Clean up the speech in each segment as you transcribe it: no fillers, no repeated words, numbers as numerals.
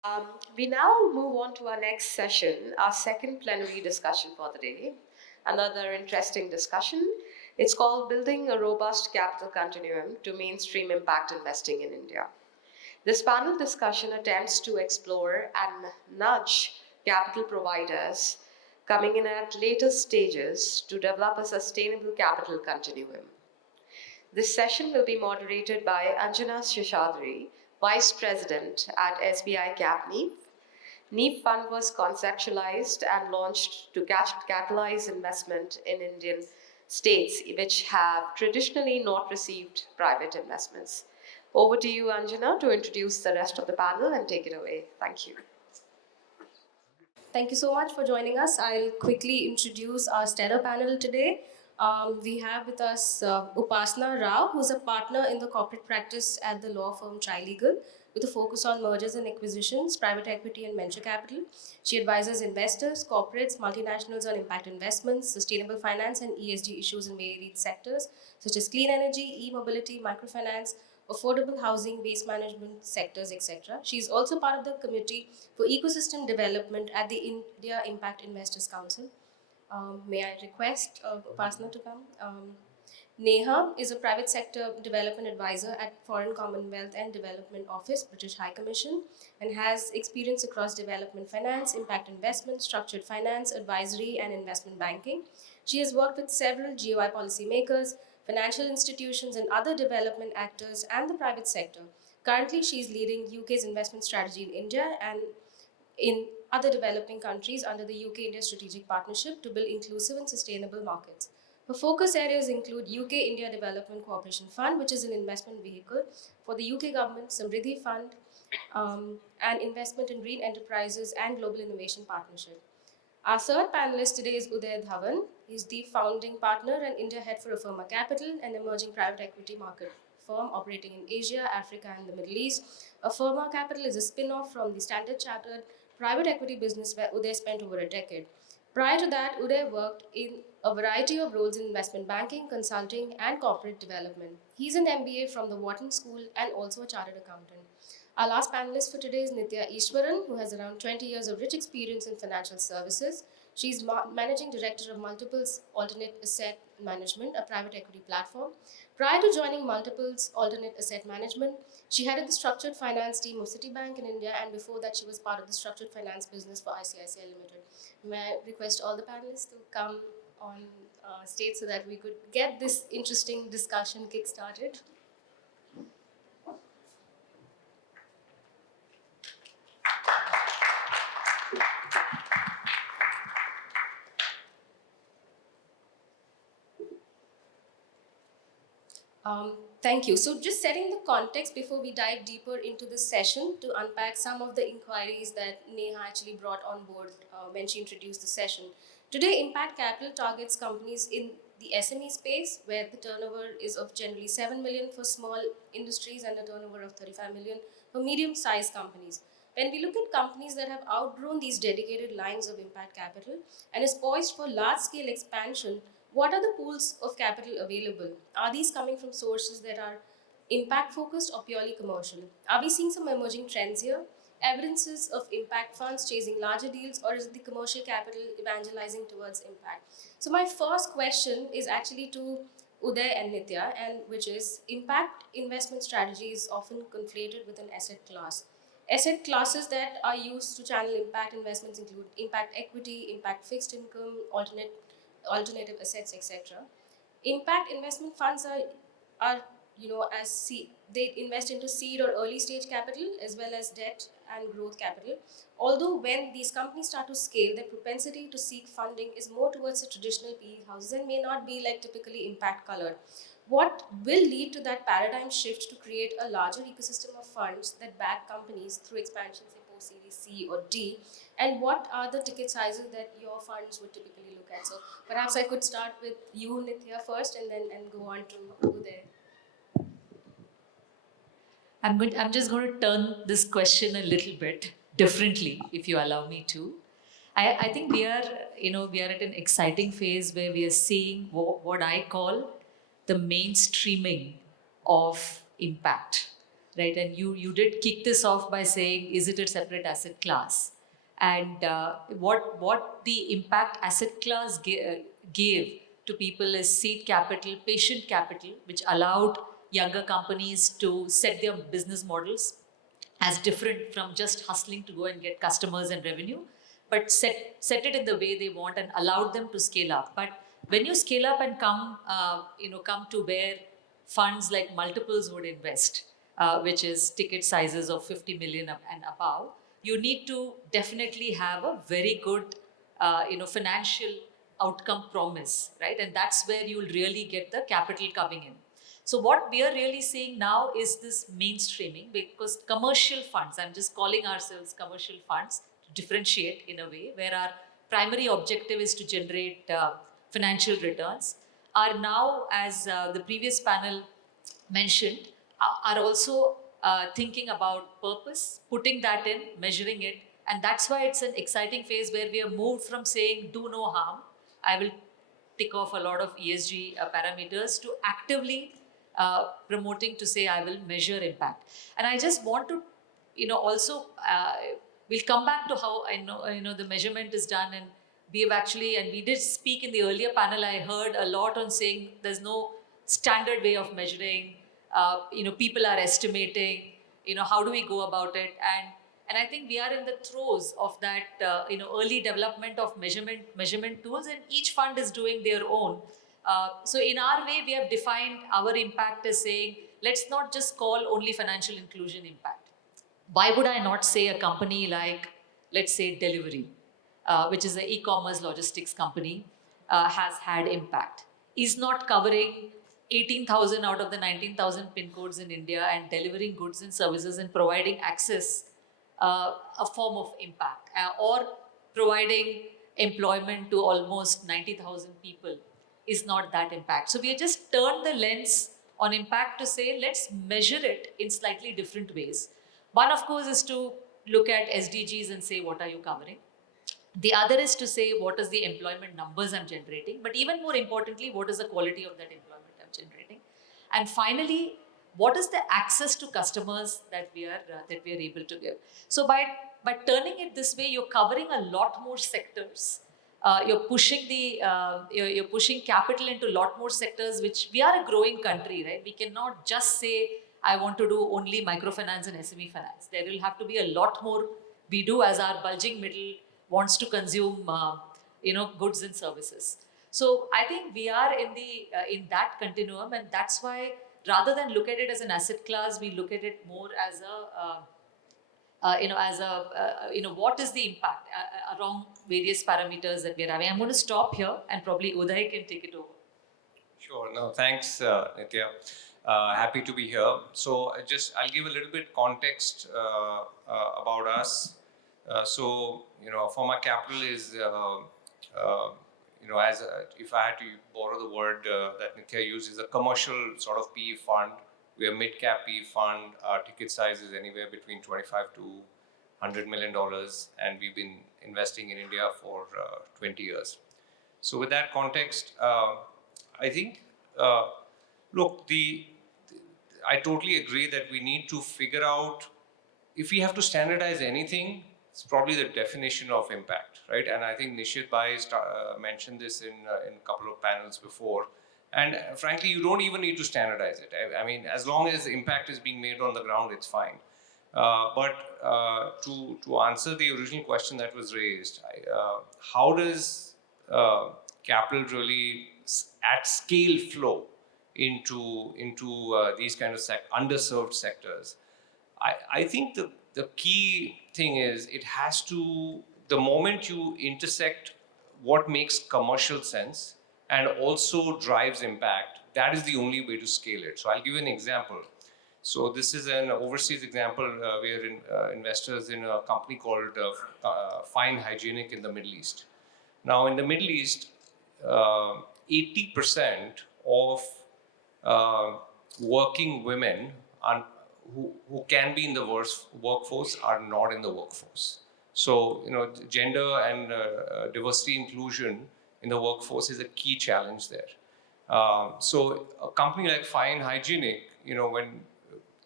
We now move on to our next session, our second plenary discussion for the day. Another interesting discussion. It's called Building a Robust Capital Continuum to Mainstream Impact Investing in India. This panel discussion attempts to explore and nudge capital providers coming in at later stages to develop a sustainable capital continuum. This session will be moderated by Anjana Seshadri, Vice President at SBICAP Neev. Neev Fund was conceptualized and launched to catalyze investment in Indian states which have traditionally not received private investments. Over to you, Anjana, to introduce the rest of the panel and take it away. Thank you. Thank you so much for joining us. I'll quickly introduce our stellar panel today. We have with us Upasana Rao, who's a partner in the corporate practice at the law firm Trilegal, with a focus on mergers and acquisitions, private equity, and venture capital. She advises investors, corporates, multinationals on impact investments, sustainable finance, and ESG issues in varied sectors such as clean energy, e-mobility, microfinance, affordable housing, waste management sectors, etc. She is also part of the Committee for Ecosystem Development at the India Impact Investors Council. May I request Upasana to come? Neha is a private sector development advisor at Foreign Commonwealth and Development Office, British High Commission, and has experience across development finance, impact investment, structured finance, advisory, and investment banking. She has worked with several GOI policymakers, financial institutions, and other development actors and the private sector. Currently, she is leading UK's investment strategy in India and in other developing countries under the UK-India Strategic Partnership to build inclusive and sustainable markets. Her focus areas include UK-India Development Cooperation Fund, which is an investment vehicle for the UK government, Samriddhi Fund, and investment in green enterprises and global innovation partnership. Our third panelist today is Udai Dhawan. He's the founding partner and India head for Affirma Capital, an emerging private equity market firm operating in Asia, Africa, and the Middle East. Affirma Capital is a spin-off from the Standard Chartered private equity business where Udai spent over a decade. Prior to that, Udai worked in a variety of roles in investment banking, consulting, and corporate development. He's an MBA from the Wharton School and also a chartered accountant. Our last panelist for today is Nithya Easwaran, who has around 20 years of rich experience in financial services. She's managing director of Multiples Alternate Asset Management, a private equity platform. Prior to joining Multiples Alternate Asset Management, she headed the structured finance team of Citibank in India, and before that, she was part of the structured finance business for ICICI Limited. May I request all the panelists to come on stage so that we could get this interesting discussion kick-started? Thank you. So just setting the context before we dive deeper into this session to unpack some of the inquiries that Neha actually brought on board when she introduced the session. Today, Impact Capital targets companies in the SME space where the turnover is of generally 7 million for small industries and a turnover of 35 million for medium-sized companies. When we look at companies that have outgrown these dedicated lines of impact capital and is poised for large-scale expansion, what are the pools of capital available? Are these coming from sources that are impact focused or purely commercial? Are we seeing some emerging trends here? Evidences of impact funds chasing larger deals, or is it the commercial capital evangelizing towards impact? So my first question is actually to Uday and Nithya, and which is impact investment strategy is often conflated with an asset class. Asset classes that are used to channel impact investments include impact equity, impact fixed income, alternative assets, etc. Impact investment funds are they invest into seed or early stage capital as well as debt and growth capital. Although when these companies start to scale, their propensity to seek funding is more towards the traditional PE houses and may not be like typically impact colored. What will lead to that paradigm shift to create a larger ecosystem of funds that back companies through expansions in post Series C or D? And what are the ticket sizes that your funds would typically look at? So perhaps I could start with you, Nithya, first, and then go on to Uday. I'm just going to turn this question a little bit differently, if you allow me to. I think we are, we are at an exciting phase where we are seeing what I call the mainstreaming of impact. right? And you did kick this off by saying, is it a separate asset class? And what the impact asset class gave to people is seed capital, patient capital, which allowed younger companies to set their business models as different from just hustling to go and get customers and revenue, but set it in the way they want and allowed them to scale up. But when you scale up and come to where funds like multiples would invest, which is ticket sizes of 50 million and above, you need to definitely have a very good financial outcome promise, right? And that's where you'll really get the capital coming in. So what we are really seeing now is this mainstreaming, because commercial funds, I'm just calling ourselves commercial funds to differentiate in a way, where our primary objective is to generate financial returns, are now, as the previous panel mentioned, are also thinking about purpose, putting that in, measuring it. And that's why it's an exciting phase where we have moved from saying do no harm, I will tick off a lot of ESG parameters, to actively promoting to say I will measure impact. And I just want to, also we'll come back to how I know the measurement is done, and we have actually, and we did speak in the earlier panel, I heard a lot on saying there's no standard way of measuring. People are estimating. How do we go about it? And I think we are in the throes of that, early development of measurement tools, and each fund is doing their own. So in our way, we have defined our impact as saying, let's not just call only financial inclusion impact. Why would I not say a company like, let's say, Delivery, which is an e-commerce logistics company, has had impact, is not covering 18,000 out of the 19,000 pin codes in India and delivering goods and services and providing access, a form of impact, or providing employment to almost 90,000 people, is not that impact. So we have just turned the lens on impact to say, let's measure it in slightly different ways. One, of course, is to look at SDGs and say, what are you covering? The other is to say, what is the employment numbers I'm generating? But even more importantly, what is the quality of that employment I'm generating? And finally, what is the access to customers that we are able to give? So by turning it this way, you're covering a lot more sectors. You're pushing capital into a lot more sectors, which we are a growing country, right? We cannot just say, I want to do only microfinance and SME finance. There will have to be a lot more we do as our bulging middle wants to consume, goods and services. So I think we are in that continuum, and that's why rather than look at it as an asset class, we look at it more as what is the impact around various parameters that we are having. I'm going to stop here, and probably Udai can take it over. Sure. No, thanks, Nithya. Happy to be here. So I'll give a little bit context about us. Affirma Capital is, if I had to borrow the word that Nithya used, is a commercial sort of PE fund. We are mid-cap PE fund. Our ticket size is anywhere between $25 to $100 million, and we've been investing in India for 20 years. So with that context, I think, I totally agree that we need to figure out, if we have to standardize anything, it's probably the definition of impact, right? And I think Nishit Bhai mentioned this in a couple of panels before. And frankly, you don't even need to standardize it. I mean, as long as impact is being made on the ground, it's fine. But to answer the original question that was raised, how does capital really at scale flow into these kind of underserved sectors? I think the key thing is, it has to, the moment you intersect what makes commercial sense and also drives impact, that is the only way to scale it. So I'll give you an example. So this is an overseas example. We are investors in a company called Fine Hygienic in the Middle East. Now in the Middle East, 80% of working women who can be in the workforce are not in the workforce. So, gender and diversity inclusion in the workforce is a key challenge there. So a company like Fine Hygienic, when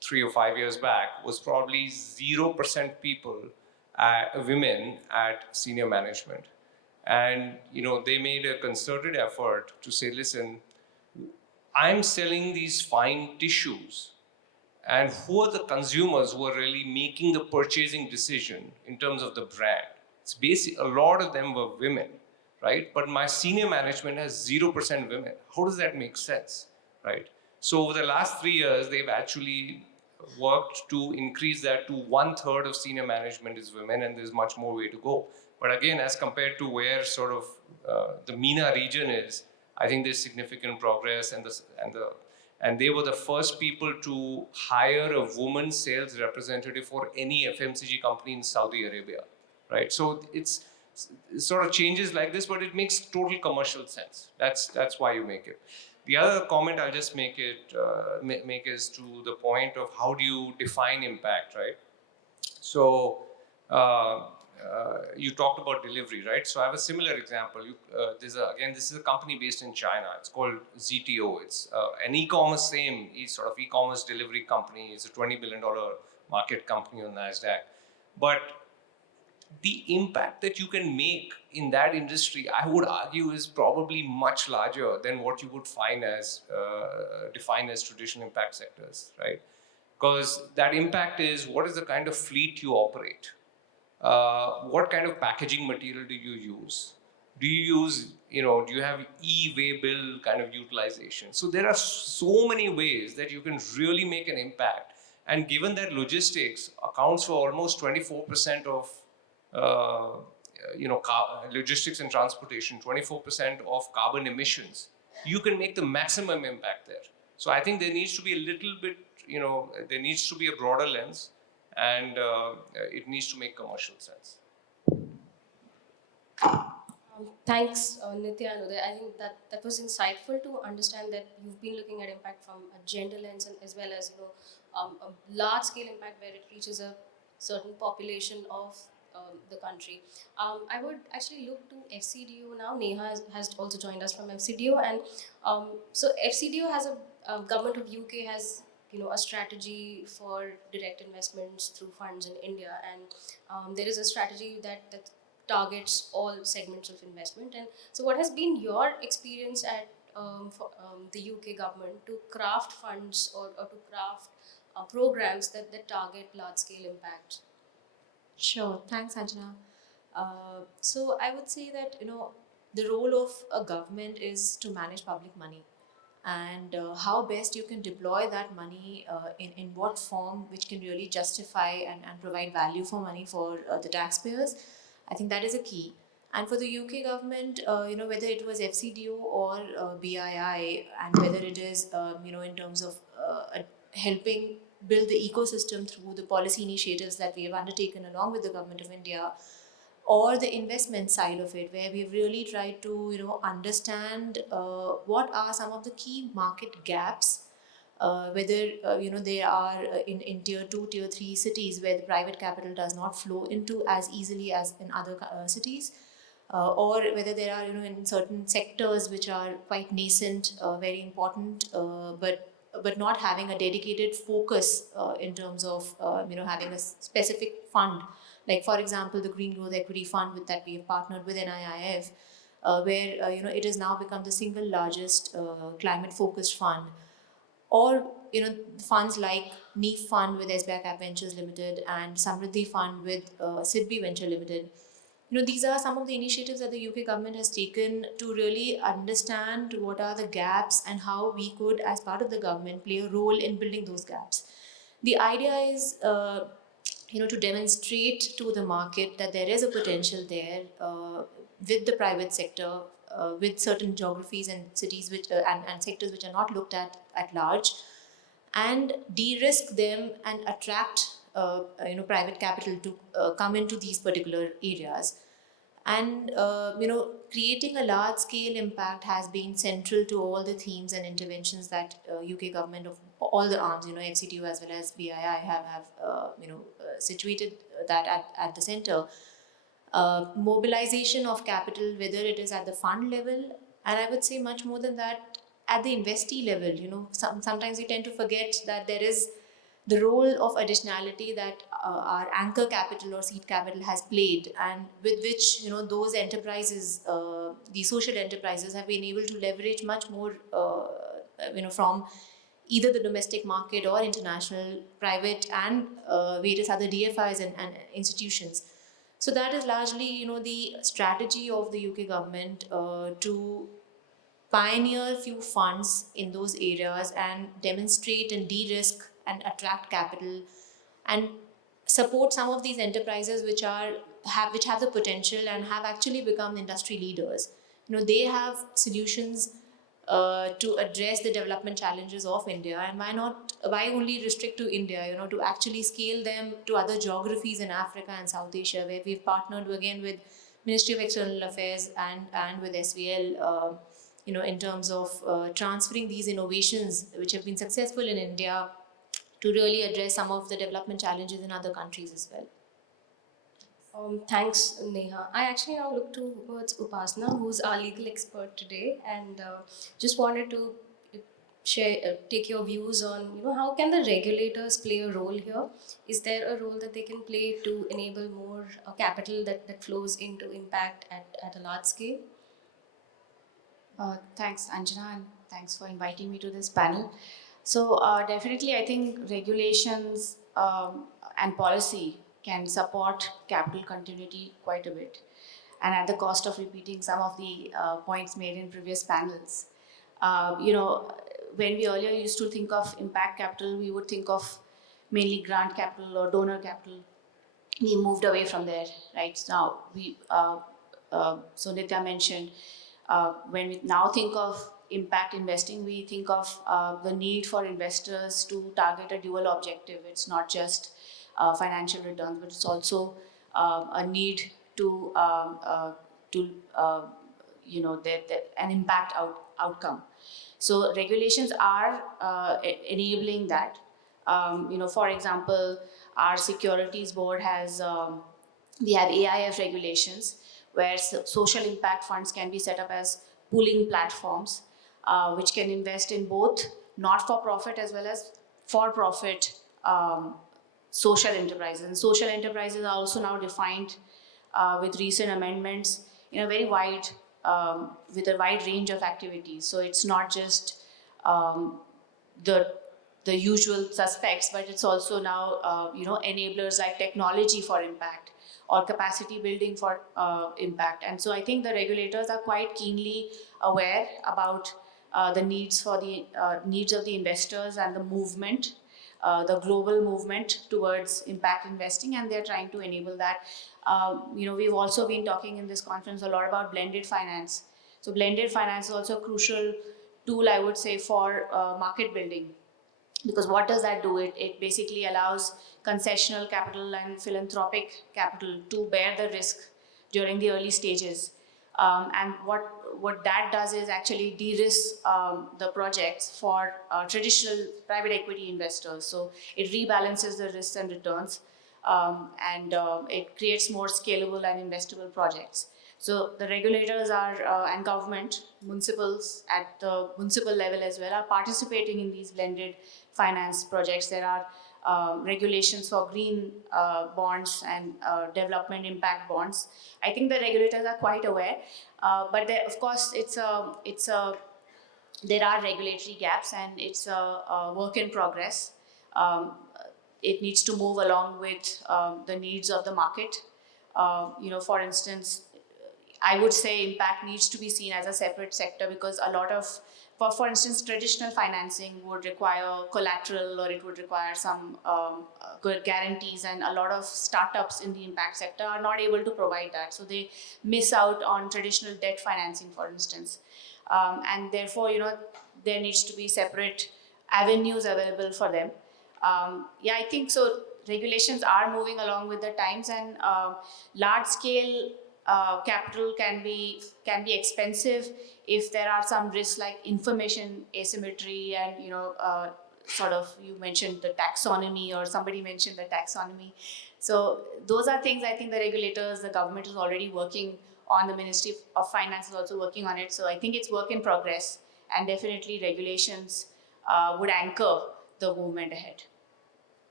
3 or 5 years back was probably 0% people, women at senior management. And they made a concerted effort to say, listen, I'm selling these fine tissues, and who are the consumers who are really making the purchasing decision in terms of the brand? It's basic. A lot of them were women, right? But my senior management has 0% women. How does that make sense, right? So over the last 3 years, they've actually worked to increase that to 1/3 of senior management is women, and there's much more way to go. But again, as compared to where sort of the MENA region is, I think there's significant progress, and they were the first people to hire a woman sales representative for any FMCG company in Saudi Arabia, right? So it's sort of changes like this, but it makes total commercial sense. That's why you make it. The other comment I'll just make is to the point of how do you define impact, right? So you talked about delivery, right? So I have a similar example. This is a company based in China. It's called ZTO. It's an e-commerce, sort of e-commerce delivery company. It's a $20 billion market company on NASDAQ. But the impact that you can make in that industry, I would argue, is probably much larger than what you would find as defined as traditional impact sectors, right? Because that impact is, what is the kind of fleet you operate? What kind of packaging material do you use? Do you have e-way bill kind of utilization? So there are so many ways that you can really make an impact. And given that logistics accounts for almost 24% of logistics and transportation, 24% of carbon emissions, you can make the maximum impact there. So I think there needs to be a little bit, there needs to be a broader lens, and it needs to make commercial sense. Thanks, Nithya and Udai. I think that was insightful to understand that you've been looking at impact from a gender lens, and as well as a large-scale impact where it reaches a certain population of the country. I would actually look to FCDO now. Neha has also joined us from FCDO, and so FCDO has government of UK has a strategy for direct investments through funds in India, and there is a strategy that targets all segments of investment. And so, what has been your experience at the UK government to craft funds or to craft programs that target large-scale impact? Sure, thanks, Anjana. So I would say that the role of a government is to manage public money, and how best you can deploy that money in what form which can really justify and provide value for money for the taxpayers. I think that is a key. And for the UK government, whether it was FCDO or BII, and whether it is in terms of helping build the ecosystem through the policy initiatives that we have undertaken along with the Government of India, or the investment side of it, where we've really tried to understand what are some of the key market gaps, whether they are in tier 2, tier 3 cities where the private capital does not flow into as easily as in other cities, or whether there are in certain sectors which are quite nascent, very important, but not having a dedicated focus in terms of having a specific fund, like for example the Green Growth Equity Fund that we have partnered with NIIF, where it has now become the single largest climate focused fund, or funds like Neev Fund with SBICAP Ventures Limited and Samriddhi Fund with SIDBI Venture Limited. These are some of the initiatives that the UK government has taken to really understand what are the gaps and how we could, as part of the government, play a role in building those gaps. The idea is, to demonstrate to the market that there is a potential there with the private sector, with certain geographies and cities which and sectors which are not looked at large, and de-risk them and attract private capital to come into these particular areas. And creating a large scale impact has been central to all the themes and interventions that UK government of all the arms, FCTU as well as BII have situated that at the center. Mobilization of capital, whether it is at the fund level, and I would say much more than that, at the investee level. Sometimes we tend to forget that there is the role of additionality that our anchor capital or seed capital has played, and with which those enterprises, the social enterprises, have been able to leverage much more from either the domestic market or international, private, and various other DFIs and institutions. So that is largely the strategy of the UK government to pioneer few funds in those areas and demonstrate and de-risk and attract capital and support some of these enterprises which have the potential and have actually become industry leaders. They have solutions to address the development challenges of India, and why only restrict to India, to actually scale them to other geographies in Africa and South Asia, where we've partnered again with Ministry of External Affairs and with SVL, in terms of transferring these innovations which have been successful in India to really address some of the development challenges in other countries as well. Thanks, Neha. I actually now look towards Upasana, who's our legal expert today, and just wanted to take your views on, how can the regulators play a role here? Is there a role that they can play to enable more capital that flows into impact at a large scale? Thanks, Anjana, and thanks for inviting me to this panel. So definitely, I think regulations and policy can support capital continuity quite a bit, and at the cost of repeating some of the points made in previous panels. When we earlier used to think of impact capital, we would think of mainly grant capital or donor capital. We moved away from there, right? Now, so Nithya mentioned, when we now think of impact investing, we think of the need for investors to target a dual objective. It's not just financial returns, but it's also a need to an impact outcome. So regulations are enabling that. For example, our securities board has we have AIF regulations where social impact funds can be set up as pooling platforms, which can invest in both not-for-profit as well as for-profit social enterprises. And social enterprises are also now defined with recent amendments in a very wide, with a wide range of activities. So it's not just the usual suspects, but it's also now enablers like technology for impact or capacity building for impact. And so I think the regulators are quite keenly aware about the needs for the needs of the investors and the movement, the global movement towards impact investing, and they're trying to enable that. We've also been talking in this conference a lot about blended finance. So blended finance is also a crucial tool, I would say, for market building. Because what does that do? It basically allows concessional capital and philanthropic capital to bear the risk during the early stages. And what that does is actually de-risk the projects for traditional private equity investors. So it rebalances the risks and returns, and it creates more scalable and investable projects. So the regulators are and government, municipals at the municipal level as well, are participating in these blended finance projects. There are regulations for green bonds and development impact bonds. I think the regulators are quite aware, but of course there are regulatory gaps, and it's a work in progress. It needs to move along with the needs of the market. For instance, I would say impact needs to be seen as a separate sector, because a lot of, for instance, traditional financing would require collateral, or it would require some good guarantees, and a lot of startups in the impact sector are not able to provide that. So they miss out on traditional debt financing, for instance. And therefore, there needs to be separate avenues available for them. I think so. Regulations are moving along with the times, and large scale capital can be expensive if there are some risks like information asymmetry, and you mentioned the taxonomy, or somebody mentioned the taxonomy. So those are things I think the regulators, the government is already working on. The Ministry of Finance is also working on it. So I think it's work in progress, and definitely regulations would anchor the movement ahead.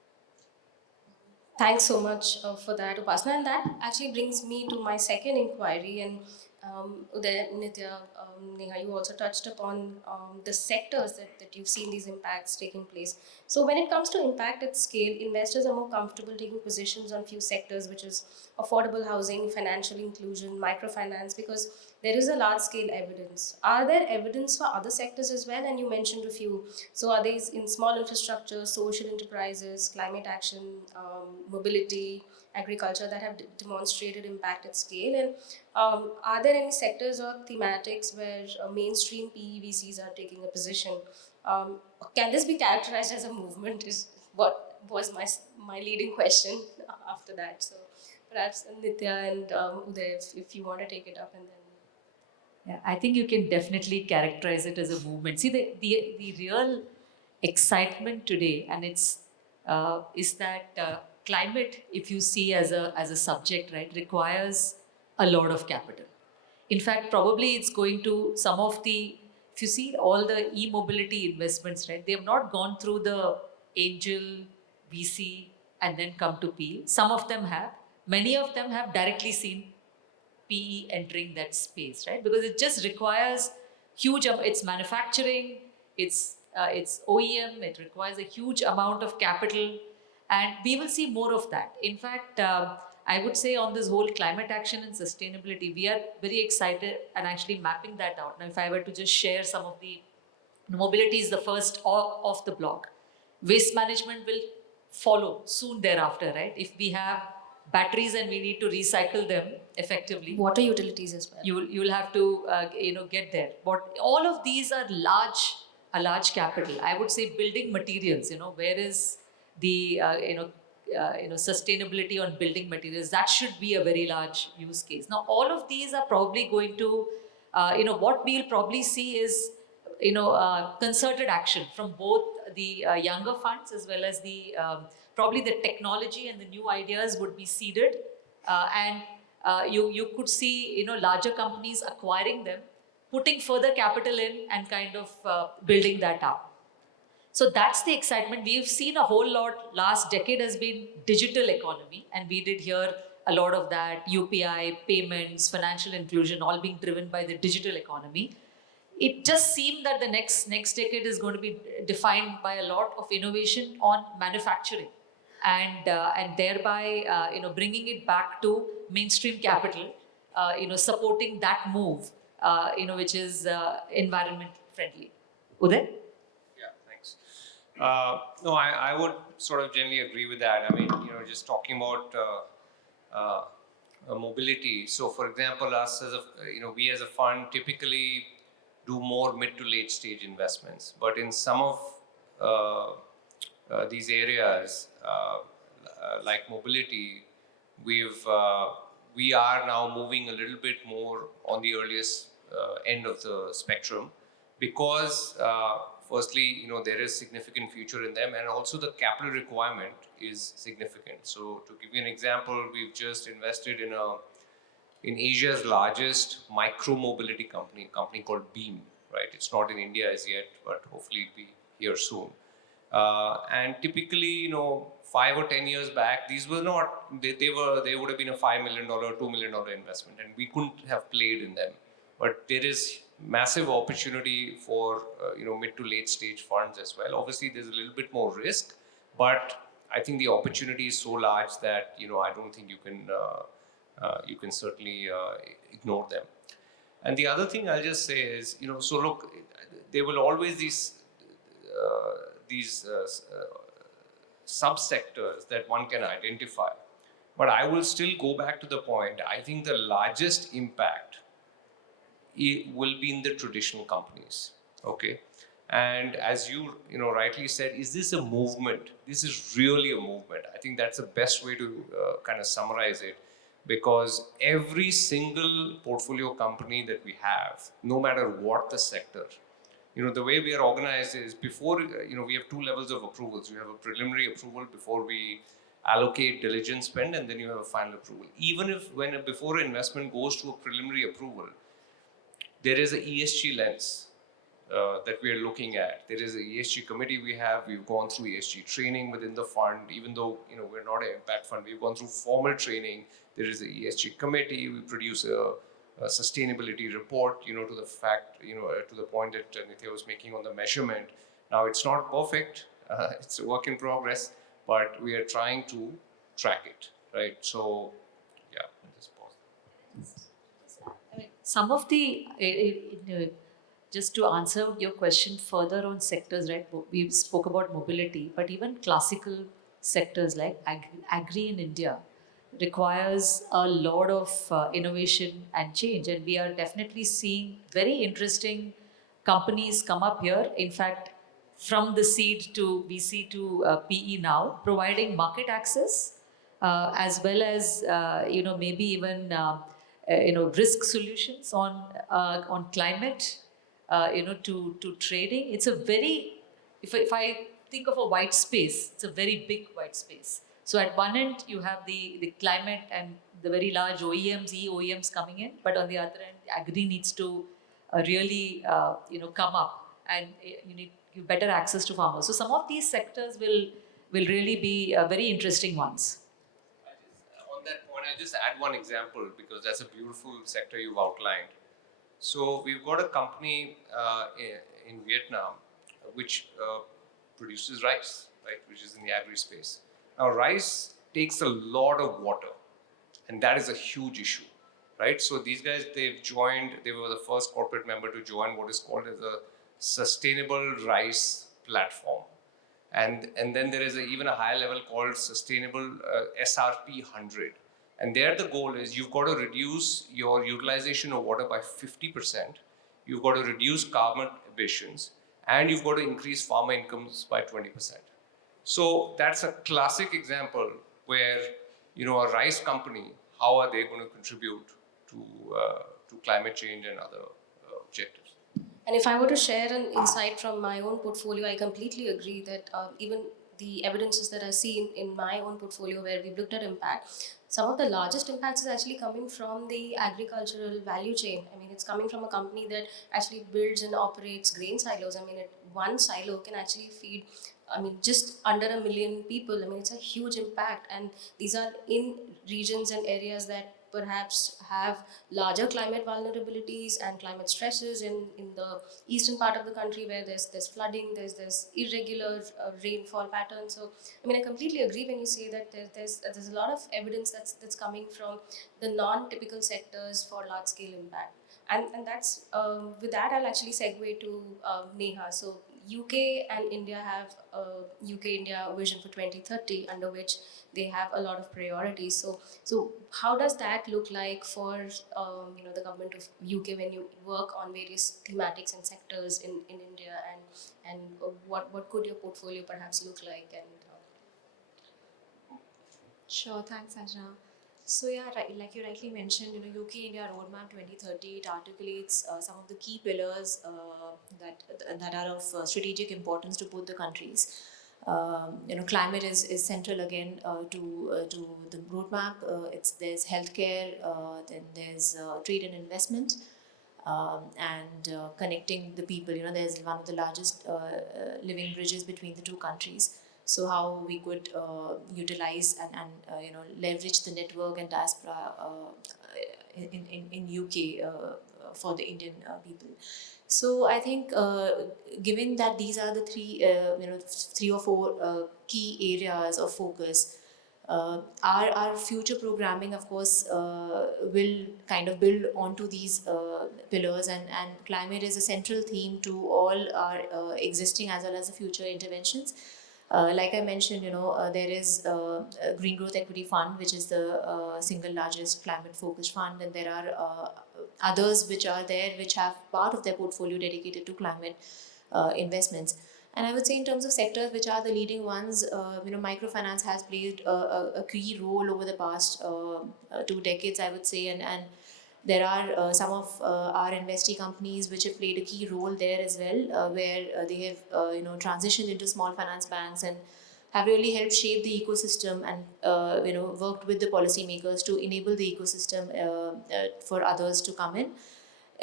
Thanks so much for that, Upasana. And that actually brings me to my second inquiry. And Udai, Nithya, Neha, you also touched upon the sectors that you've seen these impacts taking place. So when it comes to impact at scale, investors are more comfortable taking positions on few sectors, which is affordable housing, financial inclusion, microfinance, because there is a large scale evidence. Are there evidence for other sectors as well? And you mentioned a few. So are these in small infrastructure, social enterprises, climate action, mobility, agriculture that have demonstrated impact at scale? And are there any sectors or thematics where mainstream PEVCs are taking a position? Can this be characterized as a movement? Is what was my leading question after that. So perhaps Nithya and Uday, if you want to take it up, and then. Yeah, I think you can definitely characterize it as a movement. See, the real excitement today, and it's is that climate, if you see as a subject, right, requires a lot of capital. In fact, probably it's going to some of the, if you see all the e-mobility investments, right, they have not gone through the angel, VC, and then come to PE. Some of them have. Many of them have directly seen PE entering that space, right? Because it just requires huge. It's manufacturing, it's OEM. It requires a huge amount of capital, and we will see more of that. In fact, I would say on this whole climate action and sustainability, we are very excited and actually mapping that out. Now, if I were to just share some of the mobility is the first off the block. Waste management will follow soon thereafter, right? If we have batteries and we need to recycle them effectively, Water utilities as well. you'll have to get there. But all of these are a large capital. I would say building materials. Where is the sustainability on building materials? That should be a very large use case. Now, all of these are probably going to what we'll probably see is concerted action from both the younger funds as well as the probably the technology and the new ideas would be seeded, and you could see larger companies acquiring them, putting further capital in, and kind of building that up. So that's the excitement. We've seen a whole lot. Last decade has been digital economy, and we did hear a lot of that. UPI, payments, financial inclusion, all being driven by the digital economy. It just seemed that the next decade is going to be defined by a lot of innovation on manufacturing, and thereby bringing it back to mainstream capital, supporting that move, which is environment friendly. Uday? Yeah, thanks. No, I would sort of generally agree with that. I mean, just talking about mobility. So, for example, us as we as a fund typically do more mid to late stage investments, but in some of these areas, like mobility, we are now moving a little bit more on the earliest end of the spectrum, because firstly, there is significant future in them, and also the capital requirement is significant. So to give you an example, we've just invested in Asia's largest micro mobility company called Beam, right? It's not in India as yet, but hopefully it'll be here soon. And typically, 5 or 10 years back, these were not, they would have been a $5 million, $2 million investment, and we couldn't have played in them. But there is massive opportunity for, mid to late stage funds as well. Obviously, there's a little bit more risk, but I think the opportunity is so large that, I don't think you can certainly ignore them. And the other thing I'll just say is, so look, there will always these subsectors that one can identify. But I will still go back to the point, I think the largest impact will be in the traditional companies, okay? And as you rightly said, is this a movement? This is really a movement. I think that's the best way to kind of summarize it, because every single portfolio company that we have, no matter what the sector, the way we are organized is before, we have 2 levels of approvals. You have a preliminary approval before we allocate diligence spend, and then you have a final approval. Even if before an investment goes to a preliminary approval, there is an ESG lens that we are looking at. There is a ESG committee we have. We've gone through ESG training within the fund, even though we're not an impact fund. We've gone through formal training. There is a ESG committee. We produce a sustainability report. To the fact, to the point that Nithya was making on the measurement. Now it's not perfect. It's a work in progress, but we are trying to track it, right? So, yeah, just pause. I mean, some of the, just to answer your question further on sectors, right? We spoke about mobility, but even classical sectors like agri in India requires a lot of innovation and change. And we are definitely seeing very interesting companies come up here. In fact, from the seed to VC to PE now, providing market access as well as maybe even risk solutions on climate, to trading. It's a very, if I think of a white space, it's a very big white space. So at one end you have the climate and the very large OEMs, OEMs coming in, but on the other end, agri needs to really come up, and you need better access to farmers. So some of these sectors will really be very interesting ones. On that point, I'll just add one example because that's a beautiful sector you've outlined. So we've got a company in Vietnam which produces rice, right, which is in the agri space. Now, rice takes a lot of water, and that is a huge issue, right? So these guys, they were the first corporate member to join what is called as a sustainable rice platform. And then there is even a higher level called sustainable SRP 100. And there the goal is you've got to reduce your utilization of water by 50%, you've got to reduce carbon emissions, and you've got to increase farmer incomes by 20%. So that's a classic example where, a rice company, how are they going to contribute to climate change and other objectives? And if I were to share an insight from my own portfolio, I completely agree that even the evidences that I see in my own portfolio where we've looked at impact, some of the largest impacts is actually coming from the agricultural value chain. I mean, it's coming from a company that actually builds and operates grain silos. I mean, one silo can actually feed, just under 1 million people. I mean, it's a huge impact. And these are in regions and areas that perhaps have larger climate vulnerabilities and climate stresses in the eastern part of the country where there's flooding, there's irregular rainfall patterns. So, I completely agree when you say that there's a lot of evidence that's coming from the non-typical sectors for large-scale impact. And that's, with that, I'll actually segue to Neha. So UK and India have a UK-India vision for 2030, under which they have a lot of priorities. So how does that look like for the government of UK when you work on various thematics and sectors in India, and what could your portfolio perhaps look like? And Sure, thanks, Anjana. So yeah, right, like you rightly mentioned, UK India Roadmap 2030, it articulates some of the key pillars that are of strategic importance to both the countries. Climate is central again to the roadmap. There's healthcare, then there's trade and investment, and connecting the people. There's one of the largest living bridges between the two countries. So how we could utilize and leverage the network and diaspora in UK for the Indian people. So I think given that these are the three or four key areas of focus, our future programming, of course, will kind of build onto these pillars, and climate is a central theme to all our existing as well as the future interventions. Like I mentioned, there is a Green Growth Equity Fund, which is the single largest climate-focused fund, and there are others which are there, which have part of their portfolio dedicated to climate investments. And I would say in terms of sectors which are the leading ones, microfinance has played a key role over the past 2 decades, I would say, and there are some of our investee companies which have played a key role there as well, where they have transitioned into small finance banks and have really helped shape the ecosystem and worked with the policymakers to enable the ecosystem for others to come in.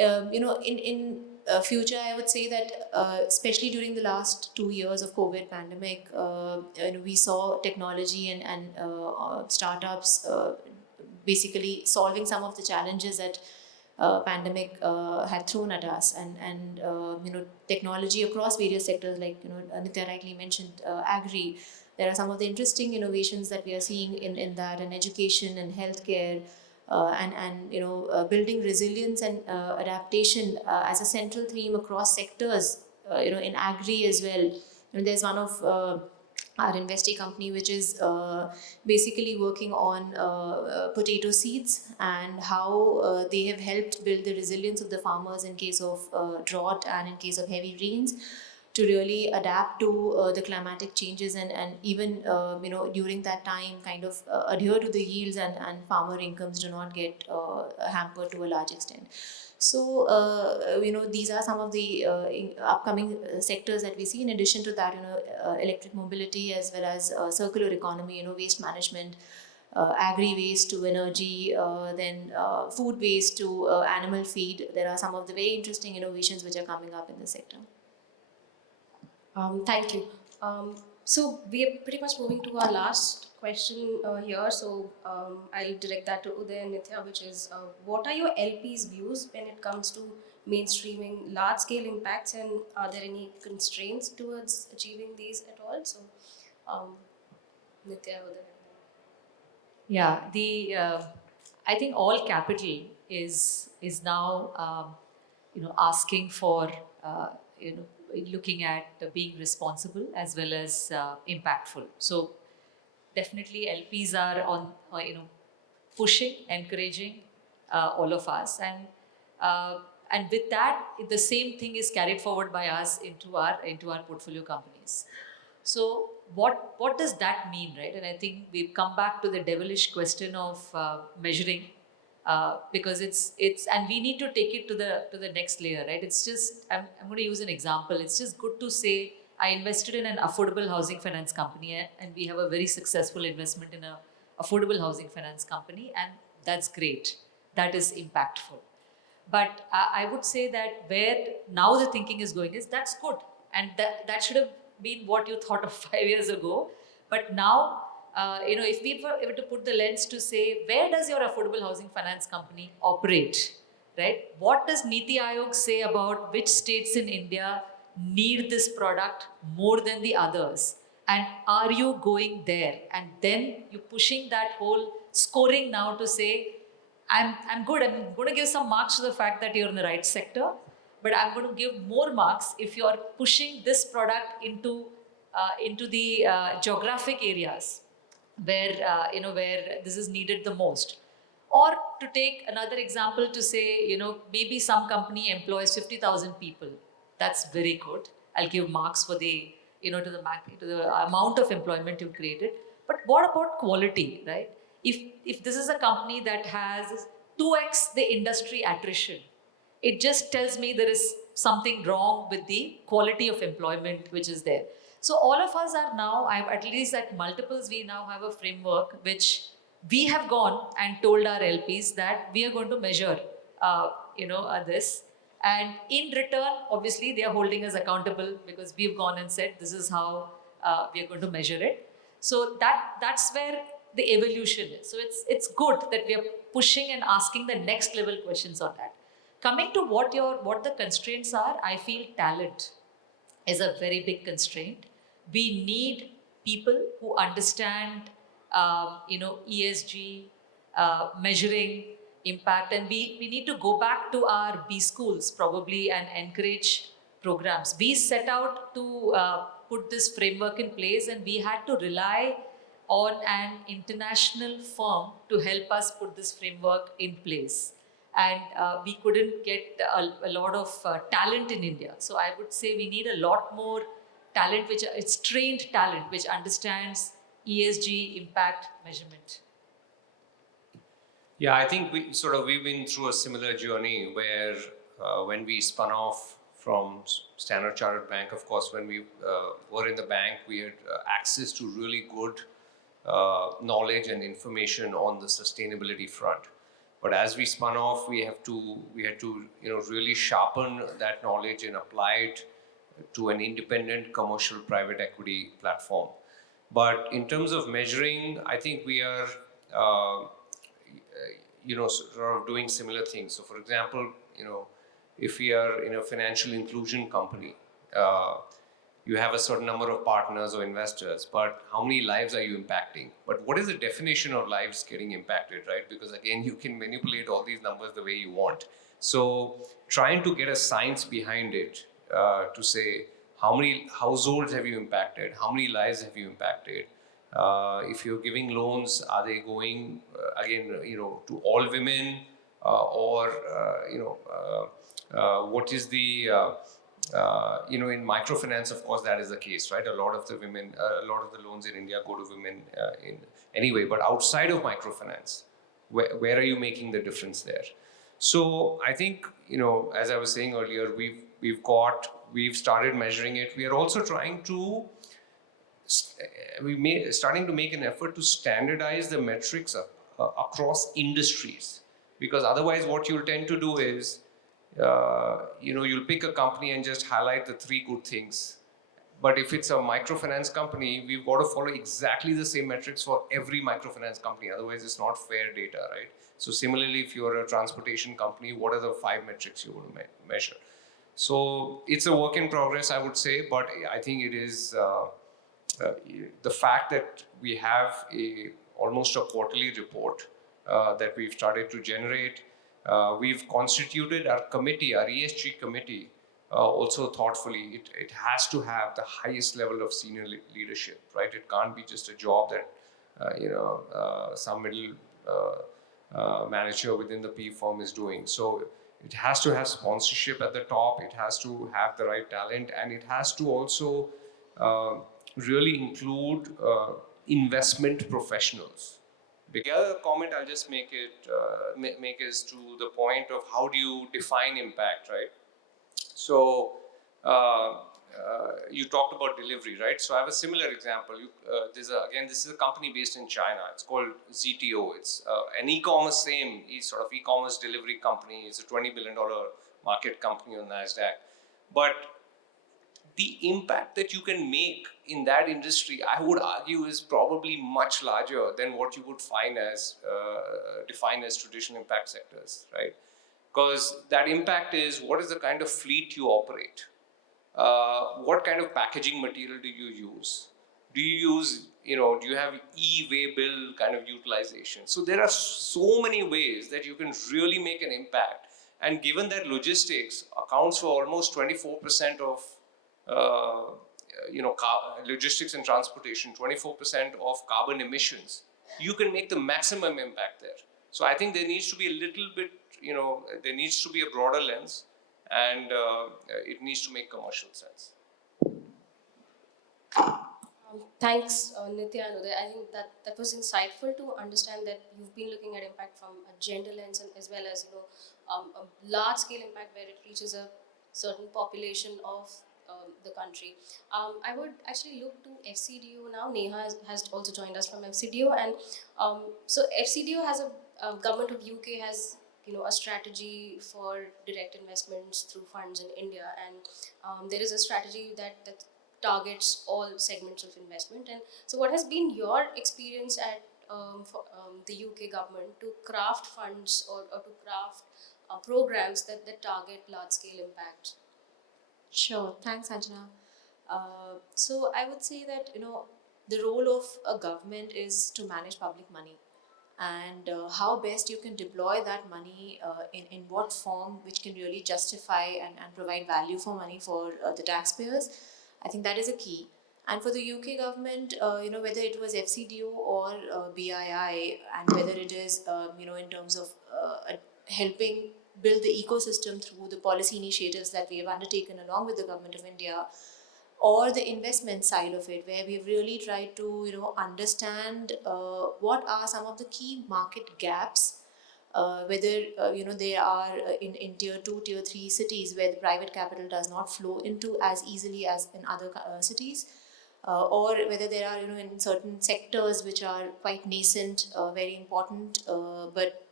in future, I would say that especially during the last 2 years of COVID pandemic, we saw technology and startups basically solving some of the challenges that pandemic had thrown at us, and technology across various sectors, like Nithya rightly mentioned, agri. There are some of the interesting innovations that we are seeing in that, and education and healthcare, and building resilience and adaptation as a central theme across sectors. In agri as well. There's one of our investee company which is basically working on potato seeds, and how they have helped build the resilience of the farmers in case of drought and in case of heavy rains, to really adapt to the climatic changes, and even during that time kind of adhere to the yields, and farmer incomes do not get hampered to a large extent. So these are some of the upcoming sectors that we see. In addition to that, electric mobility, as well as circular economy, waste management, agri waste to energy, then food waste to animal feed. There are some of the very interesting innovations which are coming up in the sector. Thank you. So we are pretty much moving to our last question here. So I'll direct that to Udai and Nithya, which is, what are your LP's views when it comes to mainstreaming large-scale impacts, and are there any constraints towards achieving these at all? So, Nithya, Udai. Yeah, I think all capital is now asking for looking at being responsible as well as impactful. So definitely LPs are on pushing, encouraging all of us, and with that the same thing is carried forward by us into our portfolio companies. So what does that mean, right? And I think we've come back to the devilish question of measuring, because it's and we need to take it to the next layer, right? It's just I'm going to use an example. It's just good to say I invested in an affordable housing finance company, and we have a very successful investment in a affordable housing finance company, and that's great. That is impactful. But I would say that where now the thinking is going is that's good, and that should have been what you thought of 5 years ago. But now, if we were to put the lens to say, where does your affordable housing finance company operate, right? What does Niti Aayog say about which states in India need this product more than the others? And are you going there? And then you're pushing that whole scoring now to say, I'm good. I'm going to give some marks to the fact that you're in the right sector, but I'm going to give more marks if you're pushing this product into the geographic areas where where this is needed the most. Or to take another example to say, maybe some company employs 50,000 people. That's very good. I'll give marks for the to the amount of employment you created. But what about quality, right? If this is a company that has 2x the industry attrition, it just tells me there is something wrong with the quality of employment which is there. So all of us are now, at least at multiples, we now have a framework which we have gone and told our LPs that we are going to measure, this. And in return, obviously, they are holding us accountable because we've gone and said, this is how we are going to measure it. So that's where the evolution is. So it's good that we are pushing and asking the next level questions on that. Coming to what the constraints are, I feel talent is a very big constraint. We need people who understand, ESG, measuring impact, and we need to go back to our B schools probably and encourage programs. We set out to put this framework in place, and we had to rely on an international firm to help us put this framework in place. And we couldn't get a lot of talent in India. So I would say we need a lot more talent, it's trained talent, which understands ESG impact measurement. Yeah, I think we've been through a similar journey where when we spun off from Standard Chartered Bank, of course, when we were in the bank, we had access to really good knowledge and information on the sustainability front. But as we spun off, we had to really sharpen that knowledge and apply it to an independent commercial private equity platform. But in terms of measuring, I think we are, sort of doing similar things. So, for example, if we are in a financial inclusion company, you have a certain number of partners or investors, but how many lives are you impacting? But what is the definition of lives getting impacted, right? Because again, you can manipulate all these numbers the way you want. So trying to get a science behind it to say how many households have you impacted, how many lives have you impacted, if you're giving loans, are they going to all women, or what is the in microfinance, of course, that is the case, right? A lot of the loans in India go to women in anyway. But outside of microfinance, where are you making the difference there? So I think, as I was saying earlier, we've started measuring it. We are also trying to starting to make an effort to standardize the metrics across industries, because otherwise what you'll tend to do is you'll pick a company and just highlight the 3 good things. But if it's a microfinance company, we've got to follow exactly the same metrics for every microfinance company. Otherwise, it's not fair data, right? So similarly, if you're a transportation company, what are the 5 metrics you want to measure? So it's a work in progress, I would say, but I think it is the fact that we have almost a quarterly report that we've started to generate. We've constituted our committee, our ESG committee, also thoughtfully. It has to have the highest level of senior leadership, right? It can't be just a job that some middle manager within the P firm is doing. So it has to have sponsorship at the top. It has to have the right talent, and it has to also really include investment professionals. The other comment I'll just make is to the point of how do you define impact, right? So you talked about delivery, right? So I have a similar example. This is a company based in China. It's called ZTO. It's an e-commerce sort of e-commerce delivery company. It's a $20 billion market company on NASDAQ. But the impact that you can make in that industry, I would argue, is probably much larger than what you would find as defined as traditional impact sectors, right? Because that impact is, what is the kind of fleet you operate? What kind of packaging material do you use? Do you have e-way bill kind of utilization? So there are so many ways that you can really make an impact. And given that logistics accounts for almost 24% of logistics and transportation, 24% of carbon emissions, you can make the maximum impact there. So I think there needs to be a little bit, there needs to be a broader lens, and it needs to make commercial sense. Thanks, Nithya and Udai. I think that was insightful to understand that you've been looking at impact from a gender lens, and as well as a large-scale impact where it reaches a certain population of the country. I would actually look to FCDO now. Neha has also joined us from FCDO, and so FCDO has government of UK has a strategy for direct investments through funds in India, and there is a strategy that targets all segments of investment. And so, what has been your experience at the UK government to craft funds or to craft programs that target large-scale impact? Sure, thanks, Anjana. So I would say that the role of a government is to manage public money, and how best you can deploy that money in what form which can really justify and provide value for money for the taxpayers. I think that is a key. And for the UK government, whether it was FCDO or BII, and whether it is in terms of helping build the ecosystem through the policy initiatives that we have undertaken along with the Government of India, or the investment side of it, where we've really tried to understand what are some of the key market gaps, whether they are in tier 2, tier 3 cities where the private capital does not flow into as easily as in other cities, or whether there are in certain sectors which are quite nascent, very important, but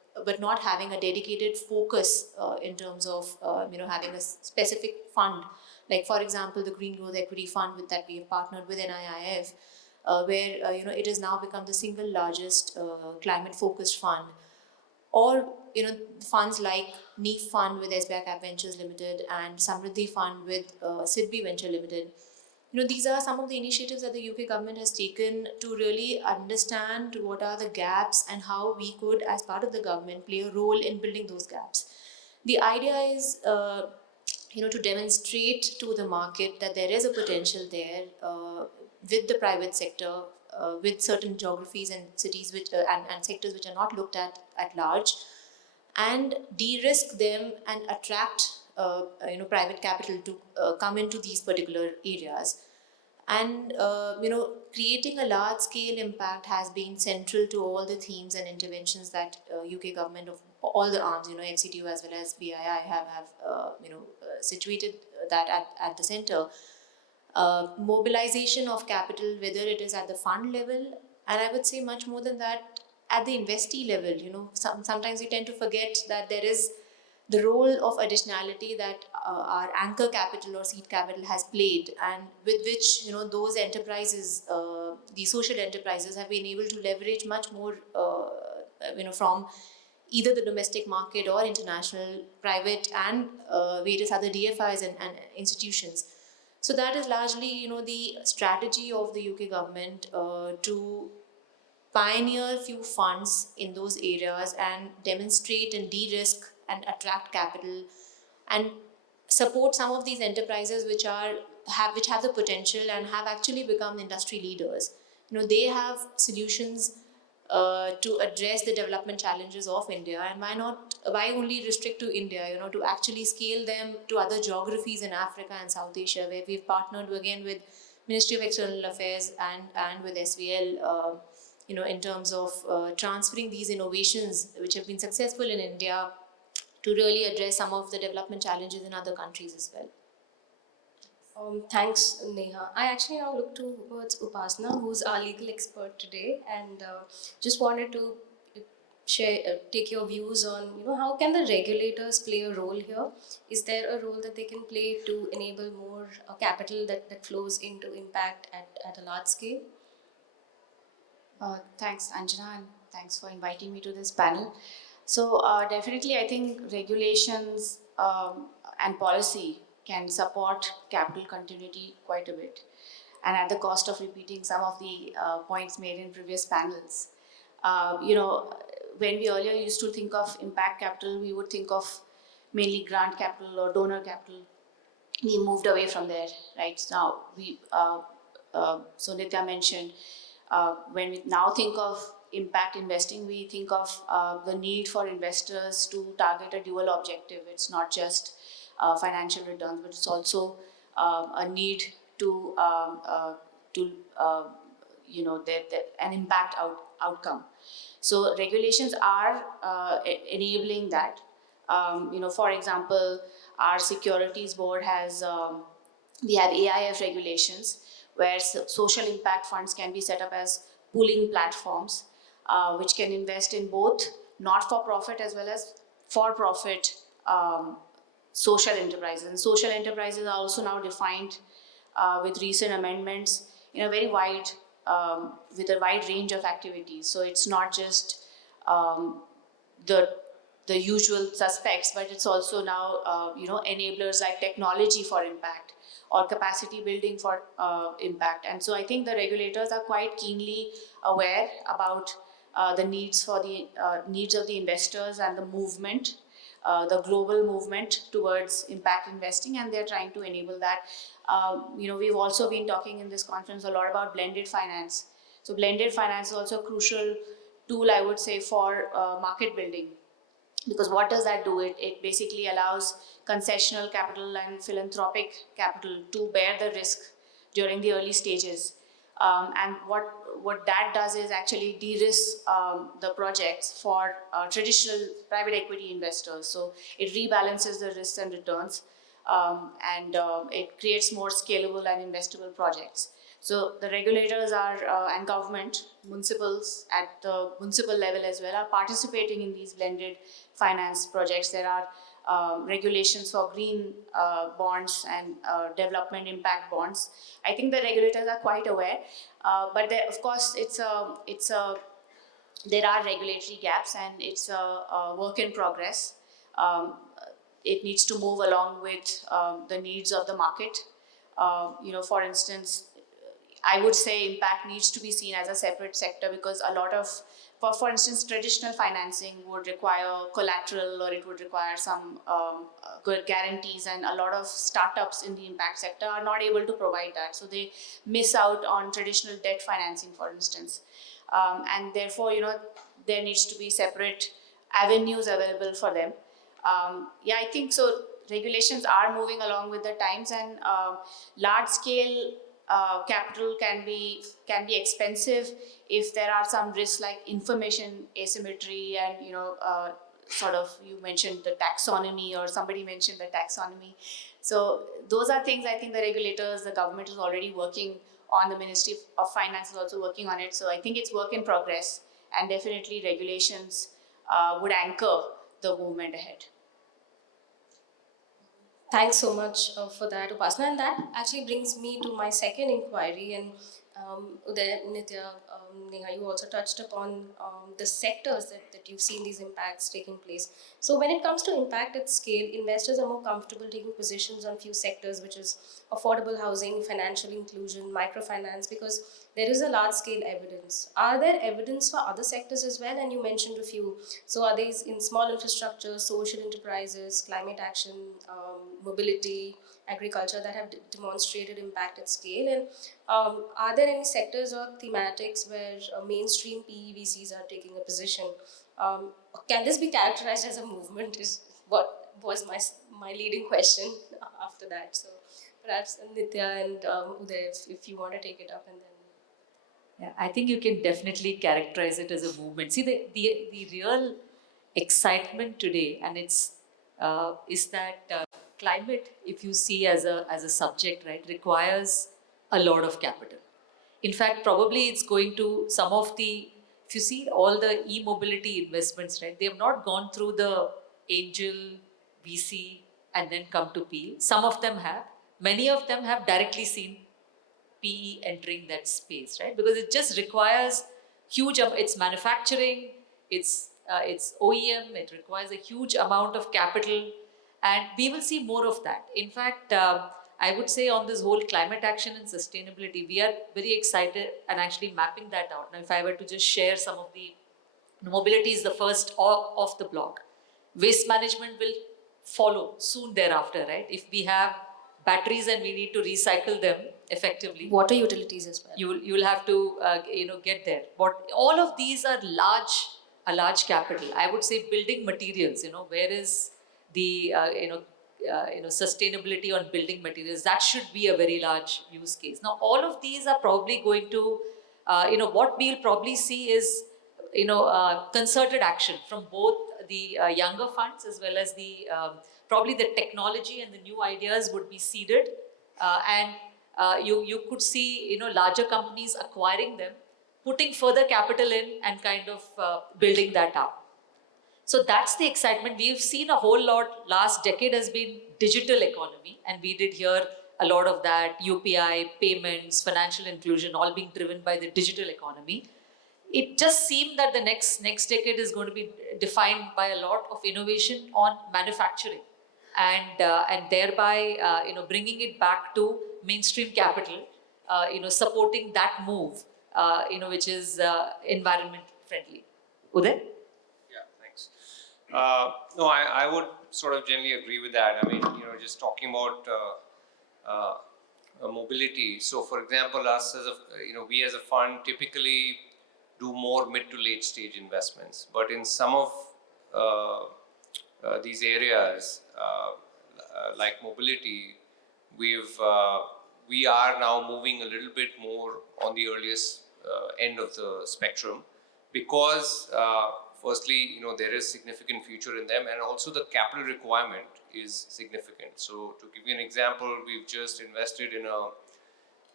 but not having a dedicated focus in terms of having a specific fund. Like for example, the Green Growth Equity Fund that we have partnered with NIIF, where it has now become the single largest climate focused fund, or funds like Neev fund with SBICAP Ventures Limited and Samriddhi fund with SIDBI Venture Limited. These are some of the initiatives that the UK government has taken to really understand what are the gaps and how we could, as part of the government, play a role in building those gaps. The idea is, to demonstrate to the market that there is a potential there with the private sector, with certain geographies and cities and sectors which are not looked at large, and de-risk them and attract private capital to come into these particular areas. And creating a large scale impact has been central to all the themes and interventions that UK government of all the arms, FCTU as well as BII have situated that at the center. Mobilization of capital, whether it is at the fund level, and I would say much more than that, at the investee level. Sometimes we tend to forget that there is the role of additionality that our anchor capital or seed capital has played, and with which those enterprises, the social enterprises, have been able to leverage much more from either the domestic market or international, private, and various other DFIs and institutions. So that is largely the strategy of the UK government to pioneer few funds in those areas and demonstrate and de-risk and attract capital and support some of these enterprises which have the potential and have actually become industry leaders. They have solutions to address the development challenges of India, and why only restrict to India, to actually scale them to other geographies in Africa and South Asia, where we've partnered again with Ministry of External Affairs and with SVL, in terms of transferring these innovations which have been successful in India to really address some of the development challenges in other countries as well. Thanks, Neha. I actually now look towards Upasana, who's our legal expert today, and just wanted to take your views on, how can the regulators play a role here? Is there a role that they can play to enable more capital that flows into impact at a large scale? Thanks, Anjana, and thanks for inviting me to this panel. So definitely, I think regulations and policy can support capital continuity quite a bit, and at the cost of repeating some of the points made in previous panels. When we earlier used to think of impact capital, we would think of mainly grant capital or donor capital. We moved away from there, right? Now, so Nithya mentioned, when we now think of impact investing, we think of the need for investors to target a dual objective. It's not just financial returns, but it's also a need to an impact outcome. So regulations are enabling that. For example, our securities board has we have AIF regulations where social impact funds can be set up as pooling platforms, which can invest in both not-for-profit as well as for-profit social enterprises. And social enterprises are also now defined with recent amendments in a very wide, with a wide range of activities. So it's not just the usual suspects, but it's also now enablers like technology for impact or capacity building for impact. And so I think the regulators are quite keenly aware about the needs for the needs of the investors and the movement, the global movement towards impact investing, and they're trying to enable that. We've also been talking in this conference a lot about blended finance. So blended finance is also a crucial tool, I would say, for market building. Because what does that do? It basically allows concessional capital and philanthropic capital to bear the risk during the early stages. And what that does is actually de-risk the projects for traditional private equity investors. So it rebalances the risks and returns, and it creates more scalable and investable projects. So the regulators are and government, municipals at the municipal level as well are participating in these blended finance projects. There are regulations for green bonds and development impact bonds. I think the regulators are quite aware, but there, of course, there are regulatory gaps and it's a work in progress. Um, it needs to move along with the needs of the market. For instance, I would say impact needs to be seen as a separate sector because a lot of, for instance, traditional financing would require collateral or it would require some good guarantees, and a lot of startups in the impact sector are not able to provide that. So they miss out on traditional debt financing, for instance. And therefore, there needs to be separate avenues available for them. I think so. Regulations are moving along with the times, and large scale capital can be expensive if there are some risks like information asymmetry and sort of, you mentioned the taxonomy or somebody mentioned the taxonomy. So those are things I think the regulators, the government is already working on. The Ministry of Finance is also working on it. So I think it's work in progress, and definitely regulations would anchor the movement ahead. Thanks so much for that, Upasana. And that actually brings me to my second inquiry. And Udai, Nithya, Neha, you also touched upon the sectors that you've seen these impacts taking place. So when it comes to impact at scale, investors are more comfortable taking positions on few sectors, which is affordable housing, financial inclusion, microfinance, because there is a large scale evidence. Are there evidence for other sectors as well? And you mentioned a few. So are these in small infrastructure, social enterprises, climate action, mobility, agriculture that have demonstrated impact at scale? And are there any sectors or thematics where mainstream PE/VCs are taking a position? Can this be characterized as a movement is what was my leading question after that. So perhaps Nithya and Udai, if you want to take it up, and then. Yeah, I think you can definitely characterize it as a movement. See, the real excitement today, and it's is that climate, if you see as a subject, right, requires a lot of capital. In fact, probably it's going to some of the, if you see all the e-mobility investments, right, they have not gone through the angel, VC, and then come to PE. Some of them have. Many of them have directly seen PE entering that space, right? Because it just requires huge, it's manufacturing, it's OEM, it requires a huge amount of capital, and we will see more of that. In fact, I would say on this whole climate action and sustainability, we are very excited and actually mapping that out. Now, if I were to just share some of the, mobility is the first off the block. Waste management will follow soon thereafter, right? If we have batteries and we need to recycle them effectively. Water utilities as well. You will have to get there. But all of these are a large capital. I would say building materials. Where is the sustainability on building materials? That should be a very large use case. Now all of these are probably going to what we'll probably see is concerted action from both the younger funds as well as the probably the technology and the new ideas would be seeded, and you could see larger companies acquiring them, putting further capital in, and kind of building that up. So that's the excitement. We've seen a whole lot. Last decade has been digital economy, and we did hear a lot of that. UPI, payments, financial inclusion, all being driven by the digital economy. It just seemed that the next decade is going to be defined by a lot of innovation on manufacturing, and thereby bringing it back to mainstream capital, supporting that move, which is environment friendly. Udai? Yeah, thanks. No, I would sort of generally agree with that. I mean, just talking about mobility. So, for example, us as we as a fund typically do more mid to late stage investments, but in some of these areas, like mobility, we are now moving a little bit more on the earliest end of the spectrum, because firstly, there is significant future in them, and also the capital requirement is significant. So to give you an example, we've just invested in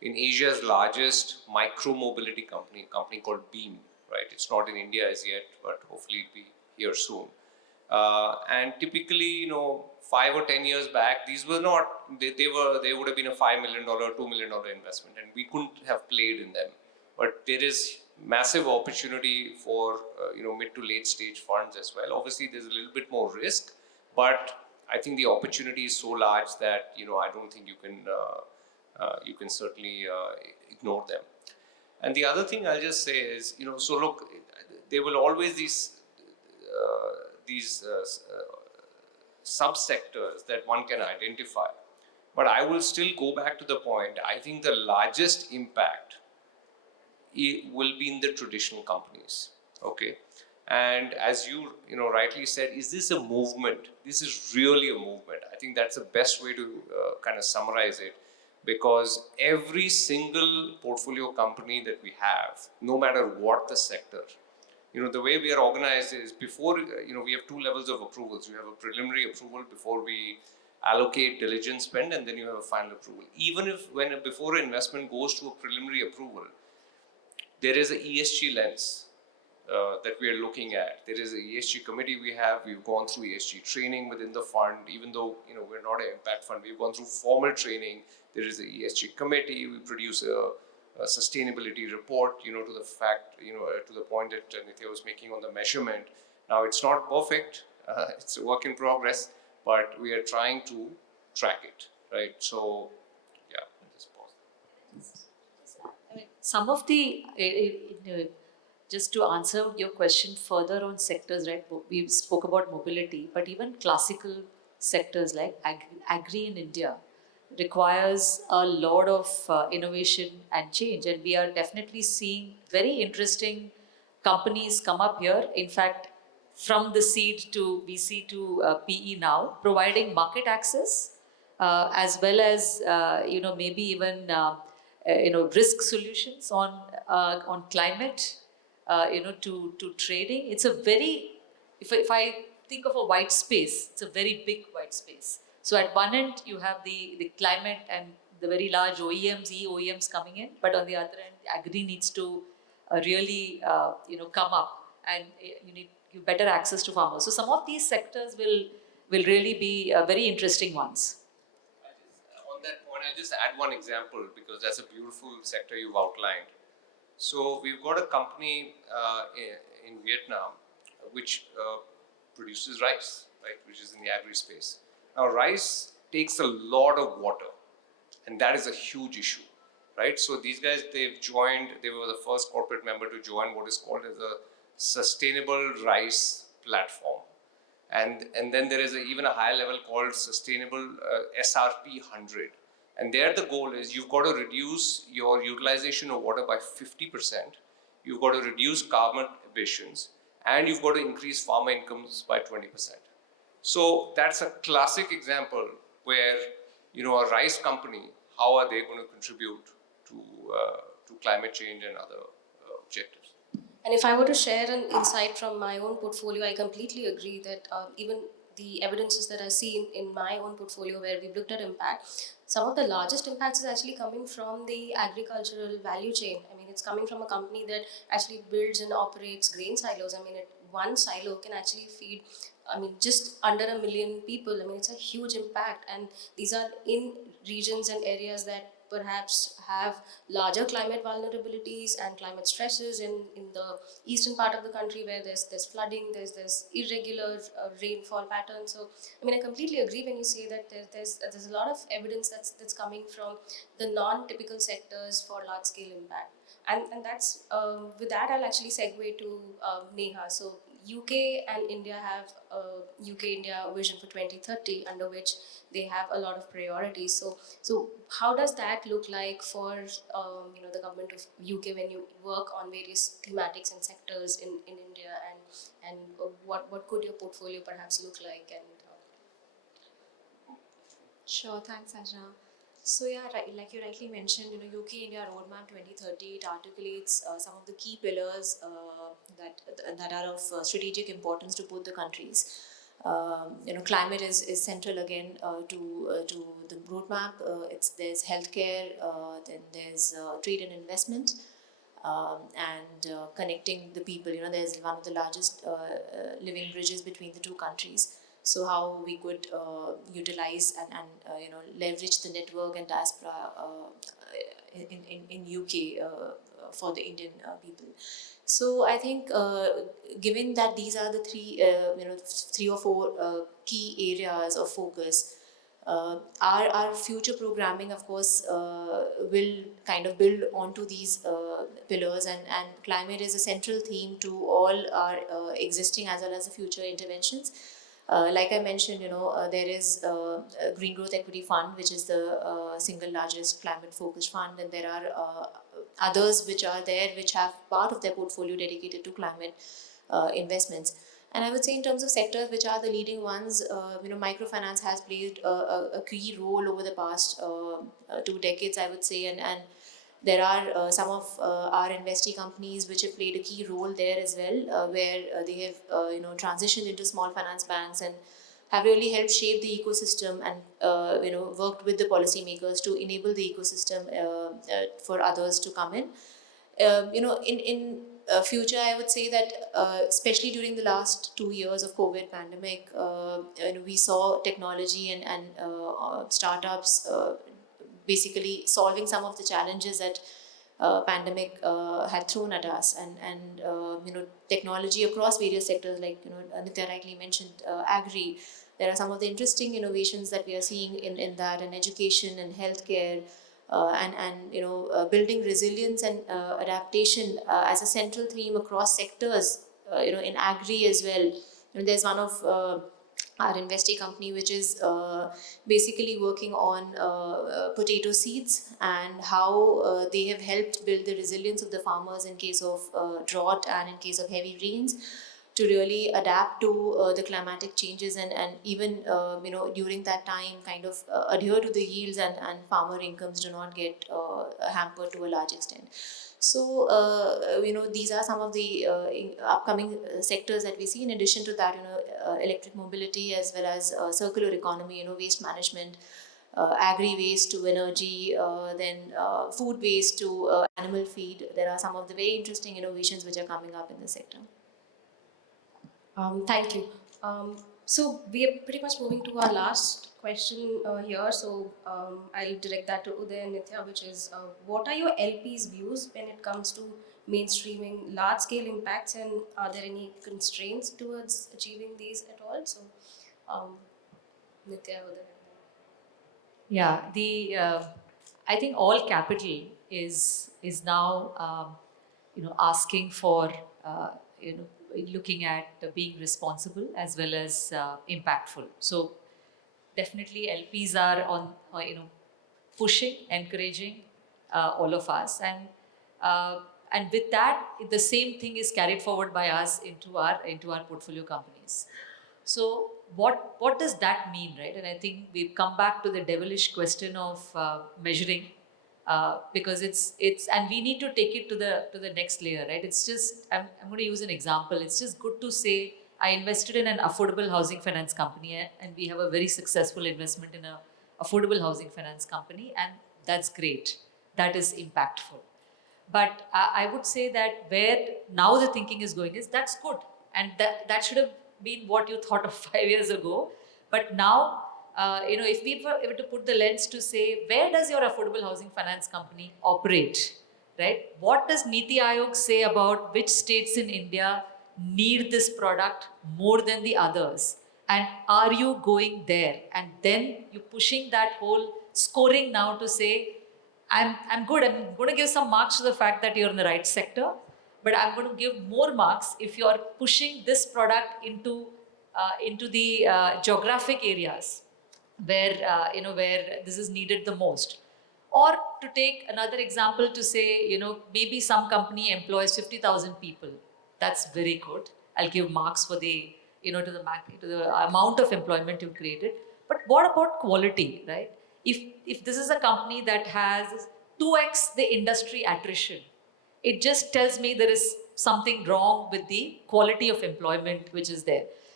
in Asia's largest micro-mobility company, a company called Beam, right? It's not in India as yet, but hopefully it'll be here soon. And typically, 5 or 10 years back, these were not, they would have been a $5 million, $2 million investment, and we couldn't have played in them. But there is massive opportunity for, mid to late stage funds as well. Obviously, there's a little bit more risk, but I think the opportunity is so large that, I don't think you can certainly ignore them. And the other thing I'll just say is, so look, there will always these subsectors that one can identify. But I will still go back to the point, I think the largest impact will be in the traditional companies, okay? And as you rightly said, is this a movement? This is really a movement. I think that's the best way to kind of summarize it, because every single portfolio company that we have, no matter what the sector, the way we are organized is before, we have 2 levels of approvals. You have a preliminary approval before we allocate diligence spend, and then you have a final approval. Even if before an investment goes to a preliminary approval, there is an ESG lens that we are looking at. There is an ESG committee we have. We've gone through ESG training within the fund, even though we're not an impact fund. We've gone through formal training. There is an ESG committee. We produce a sustainability report, to the fact, to the point that Nithya was making on the measurement. Now, it's not perfect. It's a work in progress, but we are trying to track it, right? So, yeah, I'll just pause. Some of the, just to answer your question further on sectors, right? We spoke about mobility, but even classical sectors like agri in India requires a lot of innovation and change, and we are definitely seeing very interesting companies come up here. In fact, from the seed to VC to PE now, providing market access as well as maybe even risk solutions on climate, to trading. It's a very, if I think of a white space, it's a very big white space. So at one end, you have the climate and the very large OEMs, e-OEMs coming in, but on the other end, agri needs to really, come up, and you need better access to farmers. So some of these sectors will really be very interesting ones. On that point, I'll just add one example, because that's a beautiful sector you've outlined. So we've got a company in Vietnam which produces rice, right, which is in the agri space. Now, rice takes a lot of water, and that is a huge issue, right? So these guys, they were the first corporate member to join what is called as a sustainable rice platform. And then there is even a higher level called sustainable SRP 100. And there the goal is you've got to reduce your utilization of water by 50%. You've got to reduce carbon emissions, and you've got to increase farmer incomes by 20%. So that's a classic example where, a rice company, how are they going to contribute to climate change and other objectives? And if I were to share an insight from my own portfolio, I completely agree that even the evidences that I see in my own portfolio where we've looked at impact, some of the largest impacts is actually coming from the agricultural value chain. I mean, it's coming from a company that actually builds and operates grain silos. I mean, one silo can actually feed, just under 1 million people. I mean, it's a huge impact, and these are in regions and areas that perhaps have larger climate vulnerabilities and climate stresses in the eastern part of the country, where there's flooding, there's irregular rainfall patterns. So I completely agree when you say that there's a lot of evidence that's coming from the non-typical sectors for large scale impact. And that's with that I'll actually segue to Neha. So UK and India have a UK-India vision for 2030, under which they have a lot of priorities. So how does that look like for the government of UK when you work on various thematics and sectors in India, and what could your portfolio perhaps look like? And Sure, thanks, Anjana. So yeah, right, like you rightly mentioned, UK India Roadmap 2030, it articulates some of the key pillars that are of strategic importance to both the countries. Climate is central again to the roadmap. There's healthcare, then there's trade and investment, and connecting the people. There's one of the largest living bridges between the two countries. So how we could utilize and leverage the network and diaspora in UK for the Indian people. So I think, given that these are the three or four key areas of focus, our future programming, of course, will kind of build onto these pillars, and climate is a central theme to all our existing as well as the future interventions. Like I mentioned, there is a Green Growth Equity Fund, which is the single largest climate-focused fund, and there are others which are there, which have part of their portfolio dedicated to climate investments. And I would say in terms of sectors which are the leading ones, microfinance has played a key role over the past 2 decades, I would say, and there are some of our investee companies which have played a key role there as well, where they have transitioned into small finance banks and have really helped shape the ecosystem, and worked with the policymakers to enable the ecosystem for others to come in. In future, I would say that especially during the last 2 years of COVID pandemic, we saw technology and startups basically solving some of the challenges that pandemic had thrown at us, and technology across various sectors, like Nithya rightly mentioned, agri. There are some of the interesting innovations that we are seeing in that, and education and healthcare, and building resilience and adaptation as a central theme across sectors. In agri as well. There's one of our investee company which is basically working on potato seeds, and how they have helped build the resilience of the farmers in case of drought and in case of heavy rains, to really adapt to the climatic changes, and even during that time kind of adhere to the yields, and farmer incomes do not get hampered to a large extent. So these are some of the upcoming sectors that we see. In addition to that, electric mobility as well as circular economy, waste management, agri waste to energy, then food waste to animal feed. There are some of the very interesting innovations which are coming up in the sector. Thank you. So we are pretty much moving to our last question here. So I'll direct that to Udai and Nithya, which is, what are your LP's views when it comes to mainstreaming large-scale impacts, and are there any constraints towards achieving these at all? So, Nithya, Udai. Yeah, I think all capital is now asking for looking at being responsible as well as impactful. So definitely LPs are on pushing, encouraging all of us, and with that the same thing is carried forward by us into our portfolio companies. So what does that mean, right? And I think we've come back to the devilish question of measuring, because it's and we need to take it to the next layer, right? It's just I'm going to use an example. It's just good to say I invested in an affordable housing finance company, and we have a very successful investment in a affordable housing finance company, and that's great. That is impactful. But I would say that where now the thinking is going is that's good, and that should have been what you thought of 5 years ago. But now, if we were to put the lens to say, where does your affordable housing finance company operate, right? What does Niti Aayog say about which states in India need this product more than the others? And are you going there? And then you're pushing that whole scoring now to say, I'm good. I'm going to give some marks to the fact that you're in the right sector, but I'm going to give more marks if you're pushing this product into the geographic areas where where this is needed the most. Or to take another example to say, maybe some company employs 50,000 people. That's very good. I'll give marks for the to the amount of employment you've created. But what about quality, right? If this is a company that has 2x the industry attrition, it just tells me there is something wrong with the quality of employment which is there.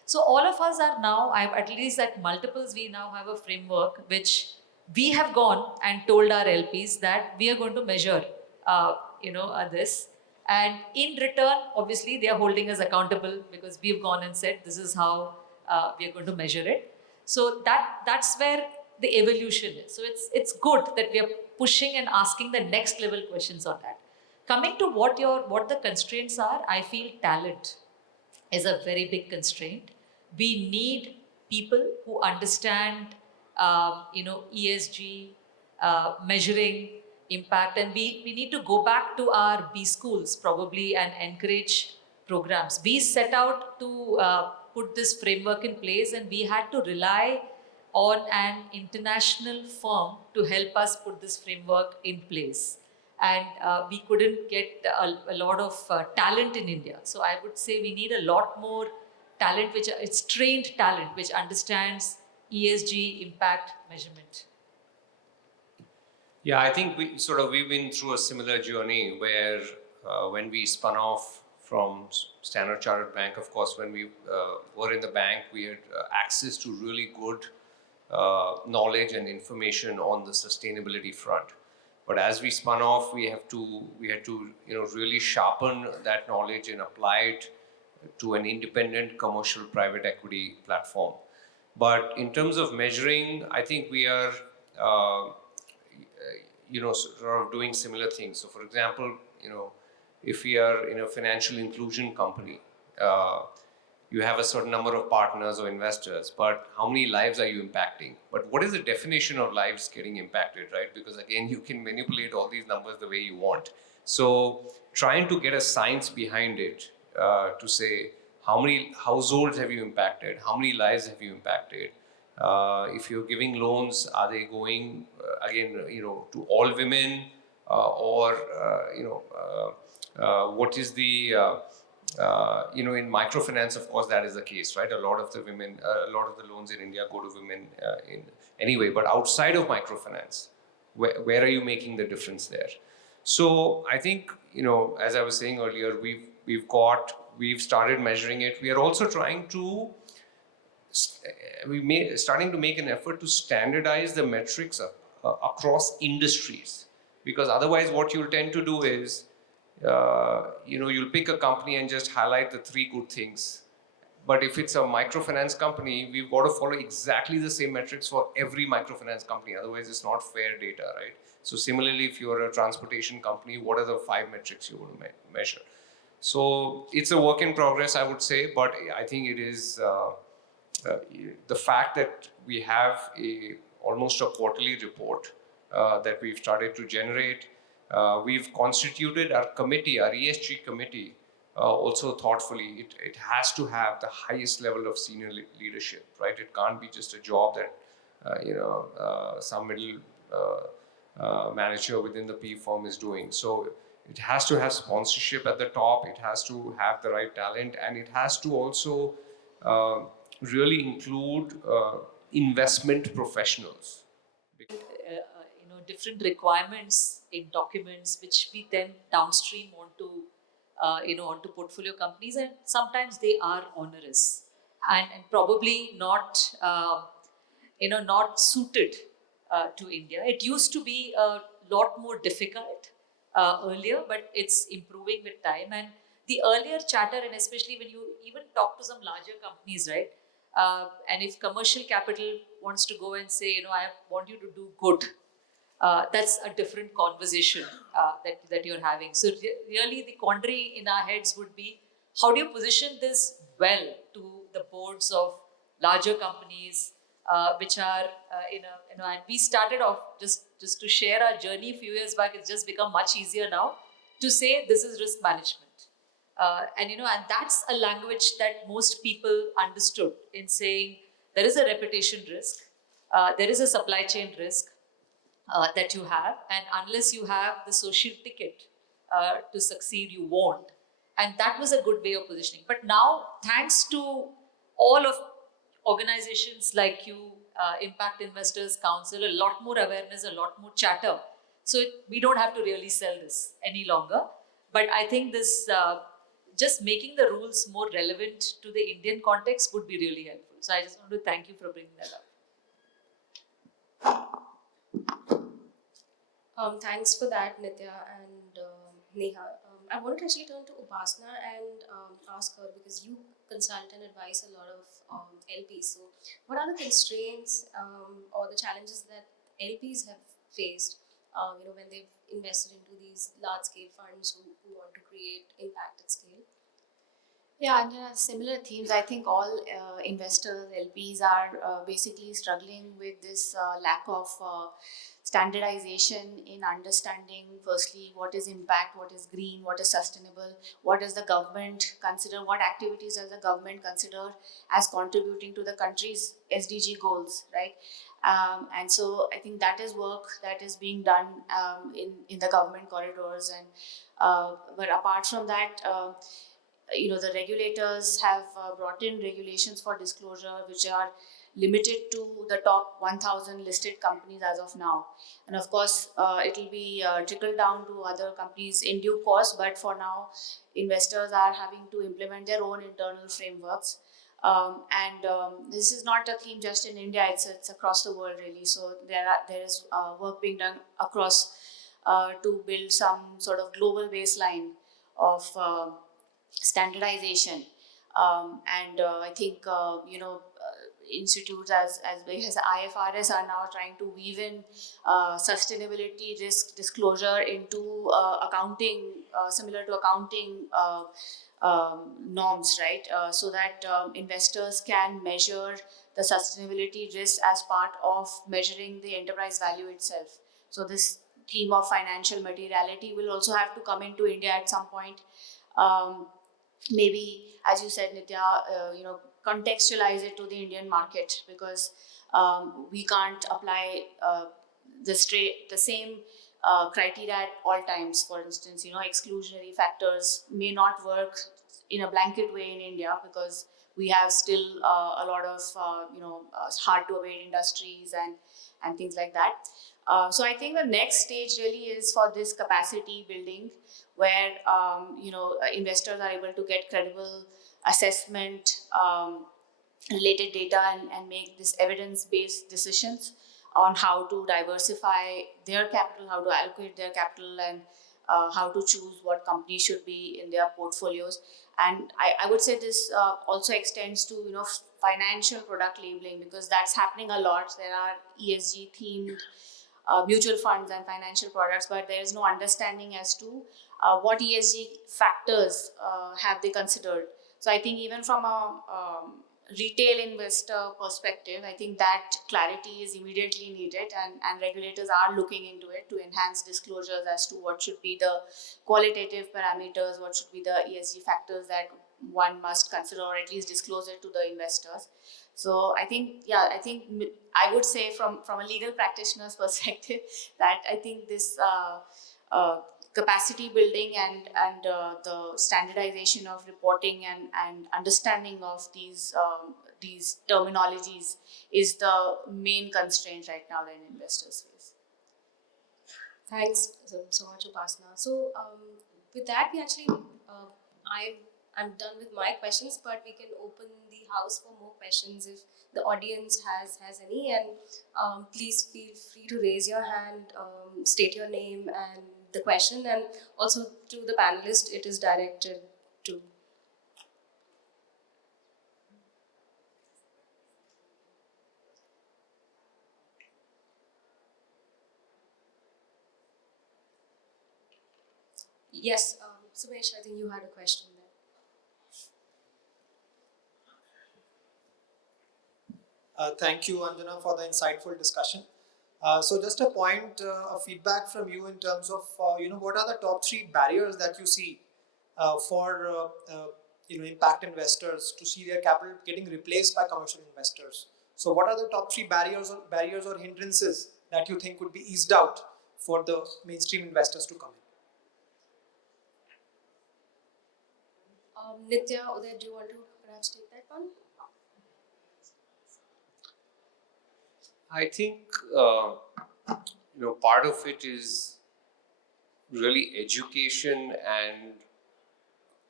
So all of us are now, at least at multiples, we now have a framework which we have gone and told our LPs that we are going to measure, this. And in return, obviously, they are holding us accountable because we've gone and said this is how we are going to measure it. So that's where the evolution is. So it's good that we are pushing and asking the next level questions on that. Coming to what the constraints are, I feel talent is a very big constraint. We need people who understand, ESG, measuring impact, and we need to go back to our B schools probably and encourage programs. We set out to put this framework in place, and we had to rely on an international firm to help us put this framework in place. And we couldn't get a lot of talent in India. So I would say we need a lot more talent, it's trained talent, which understands ESG impact measurement. Yeah, I think we've been through a similar journey where when we spun off from Standard Chartered Bank, of course, when we were in the bank, we had access to really good knowledge and information on the sustainability front. But as we spun off, we had to really sharpen that knowledge and apply it to an independent commercial private equity platform. But in terms of measuring, I think we are sort of doing similar things. So for example, if we are in a financial inclusion company, you have a certain number of partners or investors, but how many lives are you impacting? But what is the definition of lives getting impacted, right? Because again, you can manipulate all these numbers the way you want. So trying to get a science behind it to say how many households have you impacted, how many lives have you impacted? If you're giving loans, are they going to all women, what is the in microfinance, of course, that is the case, right? A lot of the loans in India go to women anyway. But outside of microfinance, where are you making the difference there? So I think, as I was saying earlier, we've started measuring it. We are also trying to starting to make an effort to standardize the metrics across industries, because otherwise what you'll tend to do is you'll pick a company and just highlight the 3 good things. But if it's a microfinance company, we've got to follow exactly the same metrics for every microfinance company. Otherwise, it's not fair data, right? So similarly, if you're a transportation company, what are the 5 metrics you want to measure? So it's a work in progress, I would say. But I think it is the fact that we have almost a quarterly report that we've started to generate. We've constituted our committee, our ESG committee, also thoughtfully. It has to have the highest level of senior leadership, right? It can't be just a job that some middle manager within the P firm is doing. So it has to have sponsorship at the top. It has to have the right talent, and it has to also really include investment professionals. Different requirements in documents, which we then downstream onto portfolio companies, and sometimes they are onerous and probably not suited to India. It used to be a lot more difficult earlier, but it's improving with time. And the earlier charter, and especially when you even talk to some larger companies, right? And if commercial capital wants to go and say, I want you to do good, that's a different conversation that you're having. So really the quandary in our heads would be, how do you position this well to the boards of larger companies, which are and we started off just to share our journey a few years back. It's just become much easier now to say this is risk management. And that's a language that most people understood in saying there is a reputation risk, there is a supply chain risk, that you have, and unless you have the social ticket to succeed, you won't. And that was a good way of positioning. But now, thanks to all of organizations like you, Impact Investors Council, a lot more awareness, a lot more chatter. So we don't have to really sell this any longer. But I think this just making the rules more relevant to the Indian context would be really helpful. So I just want to thank you for bringing that up. Thanks for that, Nithya and Neha. I wanted to actually turn to Upasana and ask her, because you consult and advise a lot of LPs. So, what are the constraints or the challenges that LPs have faced? When they've invested into these large-scale funds who want to create impact at scale. Yeah, Anjana, similar themes. I think all investors, LPs are basically struggling with this lack of standardization in understanding, firstly, what is impact, what is green, what is sustainable, what does the government consider, what activities does the government consider as contributing to the country's SDG goals, right? And so I think that is work that is being done in the government corridors. And but apart from that, the regulators have brought in regulations for disclosure which are limited to the top 1000 listed companies as of now, and of course it will be trickled down to other companies in due course, but for now investors are having to implement their own internal frameworks. And this is not a theme just in India, it's across the world really. So there is work being done across to build some sort of global baseline of standardization. And I think institutes as big as IFRS are now trying to weave in sustainability risk disclosure into accounting, similar to accounting norms, right? So that investors can measure the sustainability risk as part of measuring the enterprise value itself. So this theme of financial materiality will also have to come into India at some point. Maybe, as you said, Nithya, contextualize it to the Indian market, because we can't apply the same criteria at all times. For instance, exclusionary factors may not work in a blanket way in India, because we have still a lot of hard to abate industries and things like that. So I think the next stage really is for this capacity building, where investors are able to get credible assessment related data and make this evidence-based decisions on how to diversify their capital, how to allocate their capital, and how to choose what companies should be in their portfolios. And I would say this also extends to financial product labeling, because that's happening a lot. There are ESG themed mutual funds and financial products, but there is no understanding as to what ESG factors have they considered. So I think even from a retail investor perspective, I think that clarity is immediately needed, and regulators are looking into it to enhance disclosures as to what should be the qualitative parameters, what should be the ESG factors that one must consider, or at least disclose it to the investors. So I think I would say from a legal practitioner's perspective that I think this capacity building and the standardization of reporting and understanding of these terminologies is the main constraint right now that investors face. Thanks so much, Upasana. So with that, we actually, I'm done with my questions, but we can open the house for more questions if the audience has any. And please feel free to raise your hand, state your name and the question, and also to the panelist it is directed to. Yes, Sumesh, I think you had a question there. Thank you, Anjana, for the insightful discussion. So just a point of feedback from you in terms of, what are the top 3 barriers that you see for, impact investors to see their capital getting replaced by commercial investors? So what are the top 3 barriers or hindrances that you think could be eased out for the mainstream investors to come in? Nithya, Udai, do you want to perhaps take that one? I think part of it is really education and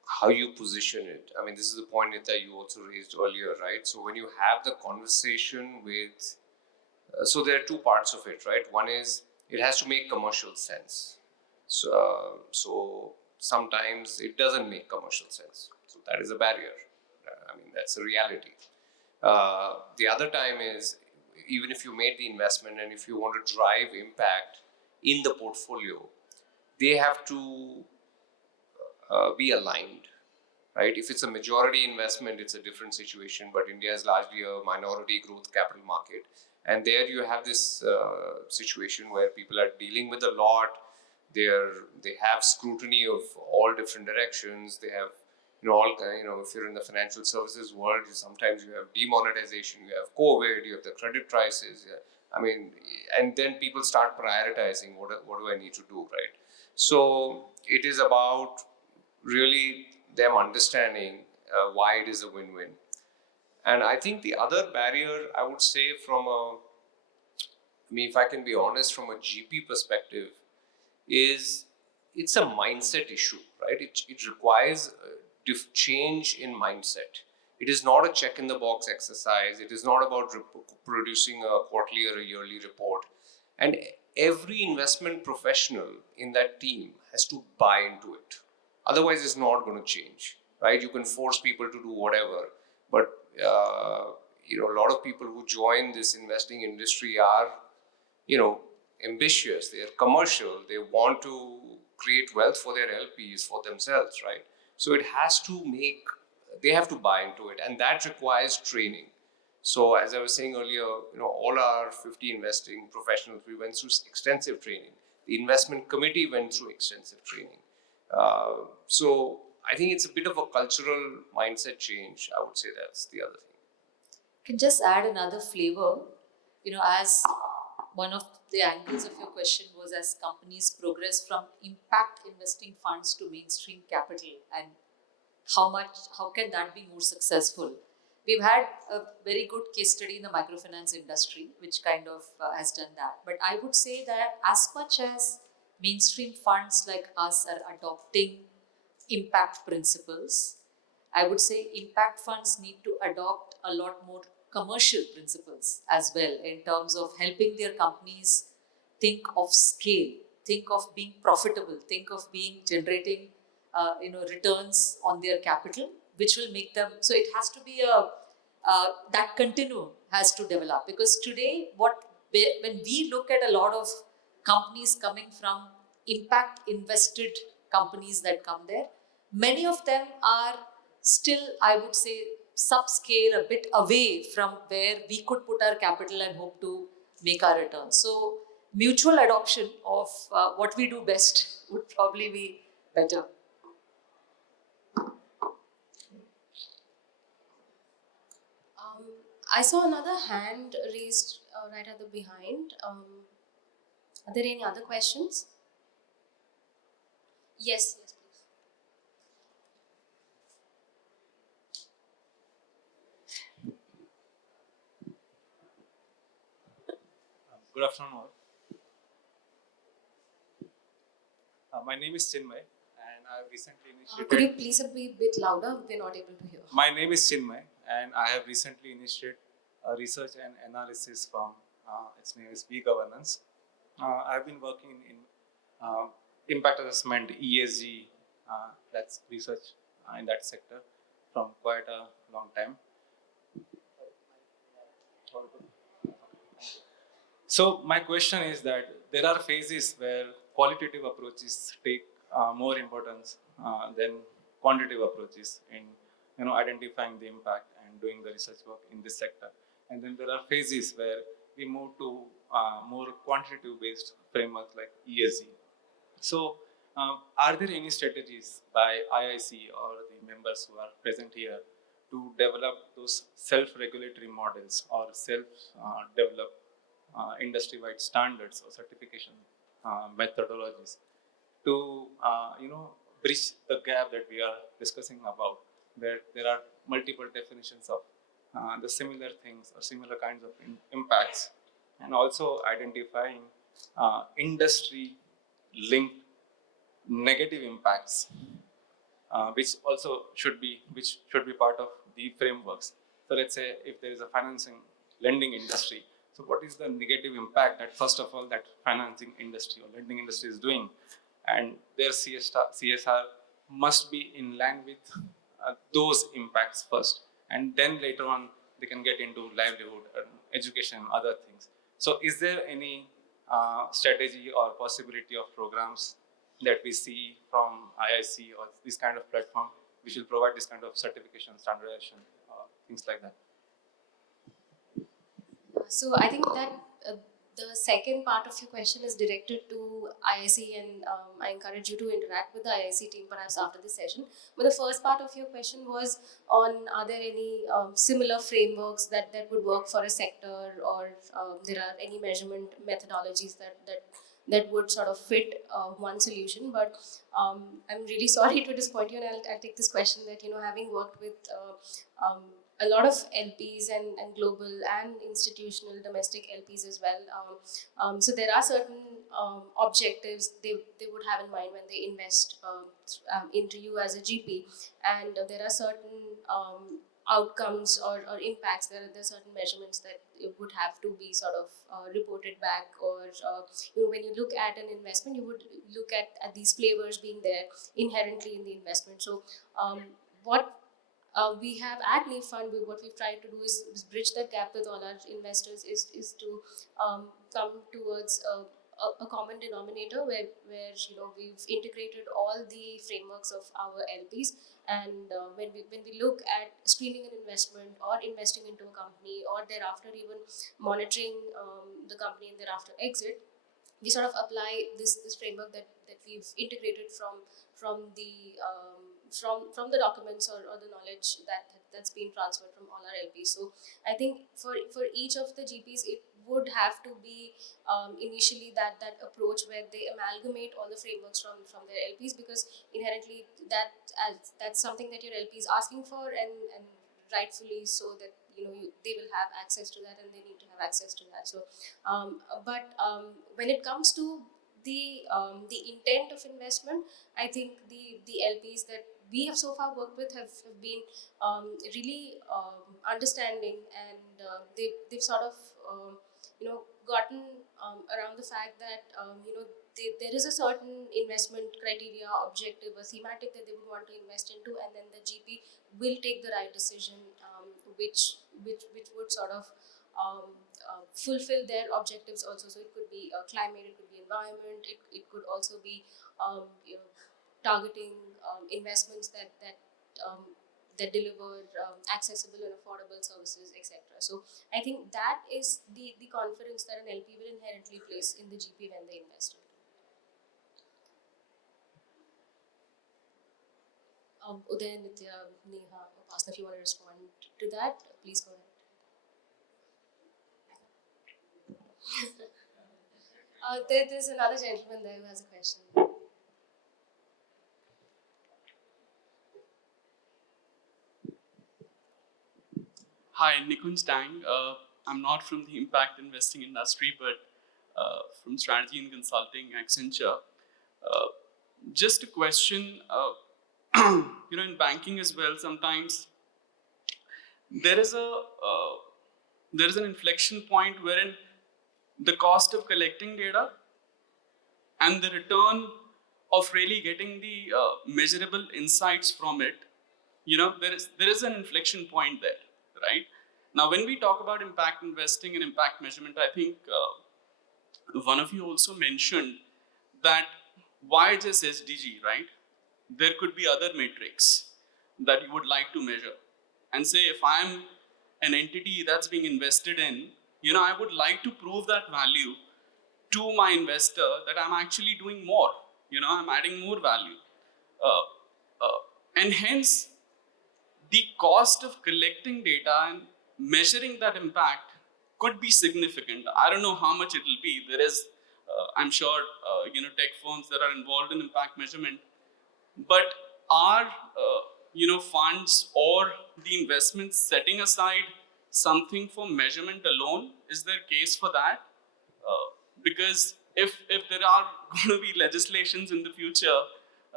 how you position it. I mean, this is the point that you also raised earlier, right? So when you have the conversation with, so there are two parts of it, right? One is it has to make commercial sense. So sometimes it doesn't make commercial sense. So that is a barrier. I mean, that's a reality. The other time is even if you made the investment and if you want to drive impact in the portfolio, they have to be aligned, right? If it's a majority investment, it's a different situation, but India is largely a minority growth capital market. And there you have this situation where people are dealing with a lot. They have scrutiny of all different directions. They have, if you're in the financial services world, sometimes you have demonetization, you have COVID, you have the credit crisis. I mean, and then people start prioritizing what do I need to do, right? So it is about really them understanding why it is a win-win. And I think the other barrier, I would say, if I can be honest, from a GP perspective, is it's a mindset issue, right? It requires a change in mindset. It is not a check in the box exercise. It is not about producing a quarterly or a yearly report. And every investment professional in that team has to buy into it. Otherwise, it's not going to change, right? You can force people to do whatever, but a lot of people who join this investing industry are, ambitious. They are commercial. They want to create wealth for their LPs, for themselves, right? So they have to buy into it, and that requires training. So as I was saying earlier, all our 50 investing professionals, we went through extensive training. The investment committee went through extensive training. So I think it's a bit of a cultural mindset change. I would say that's the other thing. Can just add another flavor, as one of the angles of your question was as companies progress from impact investing funds to mainstream capital, and how can that be more successful? We've had a very good case study in the microfinance industry, which kind of has done that. But I would say that as much as mainstream funds like us are adopting impact principles, I would say impact funds need to adopt a lot more commercial principles as well in terms of helping their companies think of scale, think of being profitable, think of generating returns on their capital, which will make them. So it has to be that continuum has to develop, because today when we look at a lot of companies coming from impact invested companies that come there, many of them are still, I would say, subscale, a bit away from where we could put our capital and hope to make our returns. So mutual adoption of what we do best would probably be better. I saw another hand raised right at the behind. Are there any other questions? Yes, please. Good afternoon all. My name is Chinmay and I have recently initiated... Could you please be a bit louder? We're not able to hear. My name is Chinmay and I have recently initiated a research and analysis firm. Its name is e-Governance. I've been working in impact assessment, ESG, that's research in that sector from quite a long time. So my question is that there are phases where qualitative approaches take more importance than quantitative approaches in identifying the impact and doing the research work in this sector. And then there are phases where we move to more quantitative based frameworks like ESG. So are there any strategies by IIC or the members who are present here to develop those self-regulatory models or self-develop industry-wide standards or certification methodologies to bridge the gap that we are discussing about, where there are multiple definitions of the similar things or similar kinds of impacts, and also identifying industry-linked negative impacts which should be part of the frameworks. So let's say if there is a financing lending industry, so what is the negative impact that first of all that financing industry or lending industry is doing, and their CSR must be in line with those impacts first, and then later on they can get into livelihood, education, other things. So is there any strategy or possibility of programs that we see from IIC or this kind of platform which will provide this kind of certification, standardization, things like that? So I think that the second part of your question is directed to IIC, and I encourage you to interact with the IIC team perhaps after this session. But the first part of your question was on, are there any similar frameworks that would work for a sector, or there are any measurement methodologies that would sort of fit one solution. But I'm really sorry to disappoint you, and I'll take this question that, having worked with a lot of LPs and global and institutional domestic LPs as well. So there are certain objectives they would have in mind when they invest into you as a GP, and there are certain outcomes or impacts. There are certain measurements that it would have to be sort of reported back, or when you look at an investment, you would look at these flavors being there inherently in the investment. So what we have at Neev Fund, what we've tried to do is bridge that gap with all our investors, is to come towards a common denominator where we've integrated all the frameworks of our LPs, and when we look at screening an investment or investing into a company, or thereafter even monitoring the company and thereafter exit, we sort of apply this framework that we've integrated from the from the documents or the knowledge that's been transferred from all our LPs. So I think for each of the GPs, it would have to be initially that approach where they amalgamate all the frameworks from their LPs, because inherently that's something that your LP is asking for, and rightfully so, that they will have access to that, and they need to have access to that. So but when it comes to the intent of investment, I think the LPs that we have so far worked with have been really understanding, and they've sort of gotten around the fact that there is a certain investment criteria, objective, or thematic that they would want to invest into, and then the GP will take the right decision, which would sort of fulfill their objectives also. So it could be climate, it could be environment, it could also be targeting investments that deliver accessible and affordable services, etc. So I think that is the confidence that an LP will inherently place in the GP when they invest in. Udai, Nithya, Neha, Upasana, if you want to respond to that, please go ahead. There's another gentleman there who has a question. Hi, Nikunj Dang. I'm not from the impact investing industry, but from strategy and consulting, Accenture. Just a question, in banking as well, sometimes there is an inflection point wherein the cost of collecting data and the return of really getting the measurable insights from it, there is an inflection point there, right? Now, when we talk about impact investing and impact measurement, I think one of you also mentioned that why just SDG, right? There could be other metrics that you would like to measure. And say if I'm an entity that's being invested in, I would like to prove that value to my investor that I'm actually doing more, I'm adding more value. And hence, the cost of collecting data and measuring that impact could be significant. I don't know how much it will be. There is, I'm sure, tech firms that are involved in impact measurement. But are, funds or the investments setting aside something for measurement alone? Is there a case for that? Because if there are going to be legislations in the future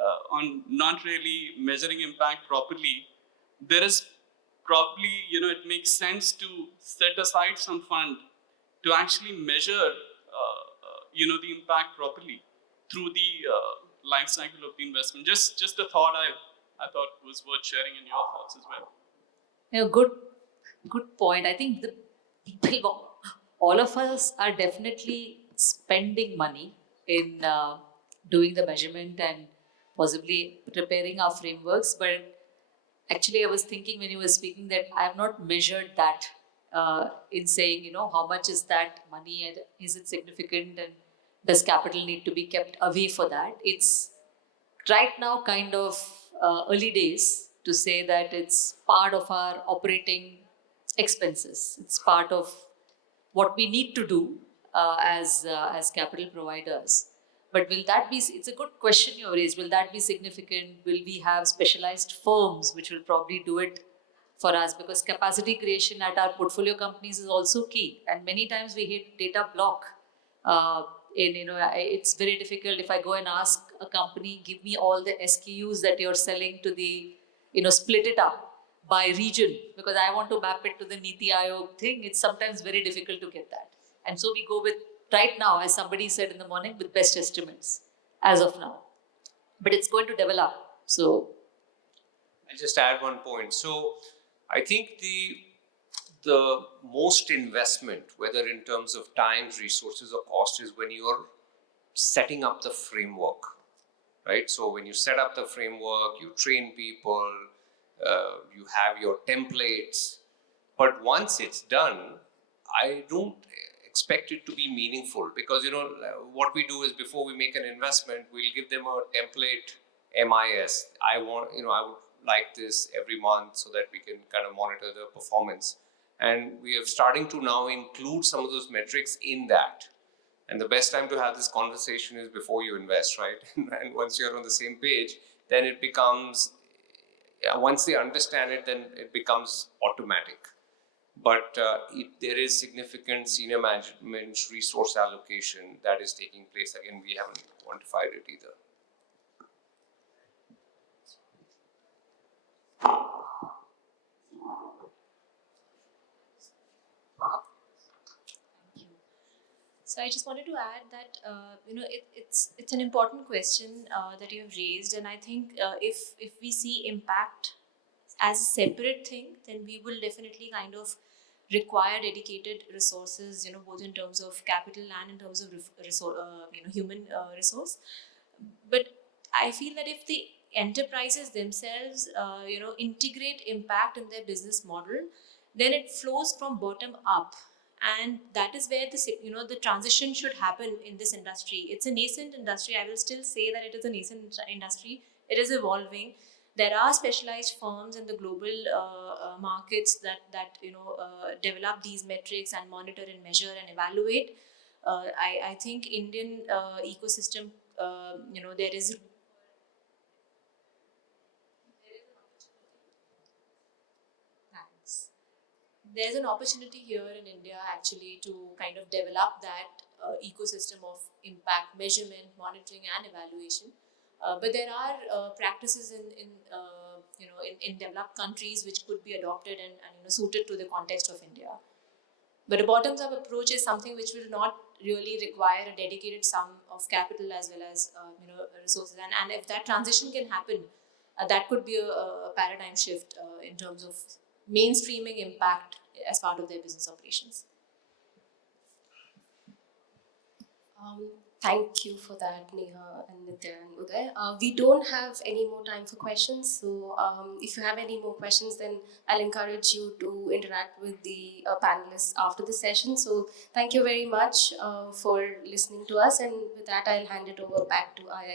on not really measuring impact properly, there is probably, it makes sense to set aside some fund to actually measure, the impact properly through the life cycle of the investment. Just a thought I thought was worth sharing in your thoughts as well. Good point. I think the people, all of us are definitely spending money in doing the measurement and possibly preparing our frameworks. But actually, I was thinking when you were speaking that I have not measured that in saying, how much is that money and is it significant and does capital need to be kept away for that? It's right now kind of early days to say that it's part of our operating expenses. It's part of what we need to do as capital providers. But will that be? It's a good question you raised. Will that be significant? Will we have specialized firms which will probably do it for us? Because capacity creation at our portfolio companies is also key, and many times we hit data block. It's very difficult if I go and ask a company, give me all the SKUs that you're selling to the, split it up by region, because I want to map it to the Niti Aayog thing. It's sometimes very difficult to get that. And so we go with, right now, as somebody said in the morning, with best estimates as of now. But it's going to develop. So I'll just add one point. So I think the most investment, whether in terms of time, resources, or cost, is when you're setting up the framework, right? So when you set up the framework, you train people, you have your templates. But once it's done, I don't expect it to be meaningful, because what we do is, before we make an investment, we'll give them a template MIS. I would like this every month so that we can kind of monitor the performance. And we are starting to now include some of those metrics in that. And the best time to have this conversation is before you invest, right? And once you're on the same page, then it becomes, once they understand it, then it becomes automatic. But there is significant senior management resource allocation that is taking place. Again, we haven't quantified it either. So I just wanted to add that it's an important question that you have raised, and I think if we see impact as a separate thing, then we will definitely kind of require dedicated resources, both in terms of capital and in terms of human resource. But I feel that if the enterprises themselves, integrate impact in their business model, then it flows from bottom up. And that is where the transition should happen in this industry. It's a nascent industry. I will still say that it is a nascent industry. It is evolving. There are specialized firms in the global markets that develop these metrics and monitor and measure and evaluate. I think Indian ecosystem, there is. Thanks. There's an opportunity here in India actually to kind of develop that ecosystem of impact measurement, monitoring, and evaluation. But there are practices in developed countries which could be adopted and suited to the context of India. But a bottoms-up approach is something which will not really require a dedicated sum of capital as well as resources. And if that transition can happen, that could be a paradigm shift in terms of mainstreaming impact as part of their business operations. Thank you for that, Neha and Nithya and Udai. We don't have any more time for questions, so if you have any more questions, then I'll encourage you to interact with the panelists after the session. So thank you very much for listening to us, and with that, I'll hand it over back to IIT.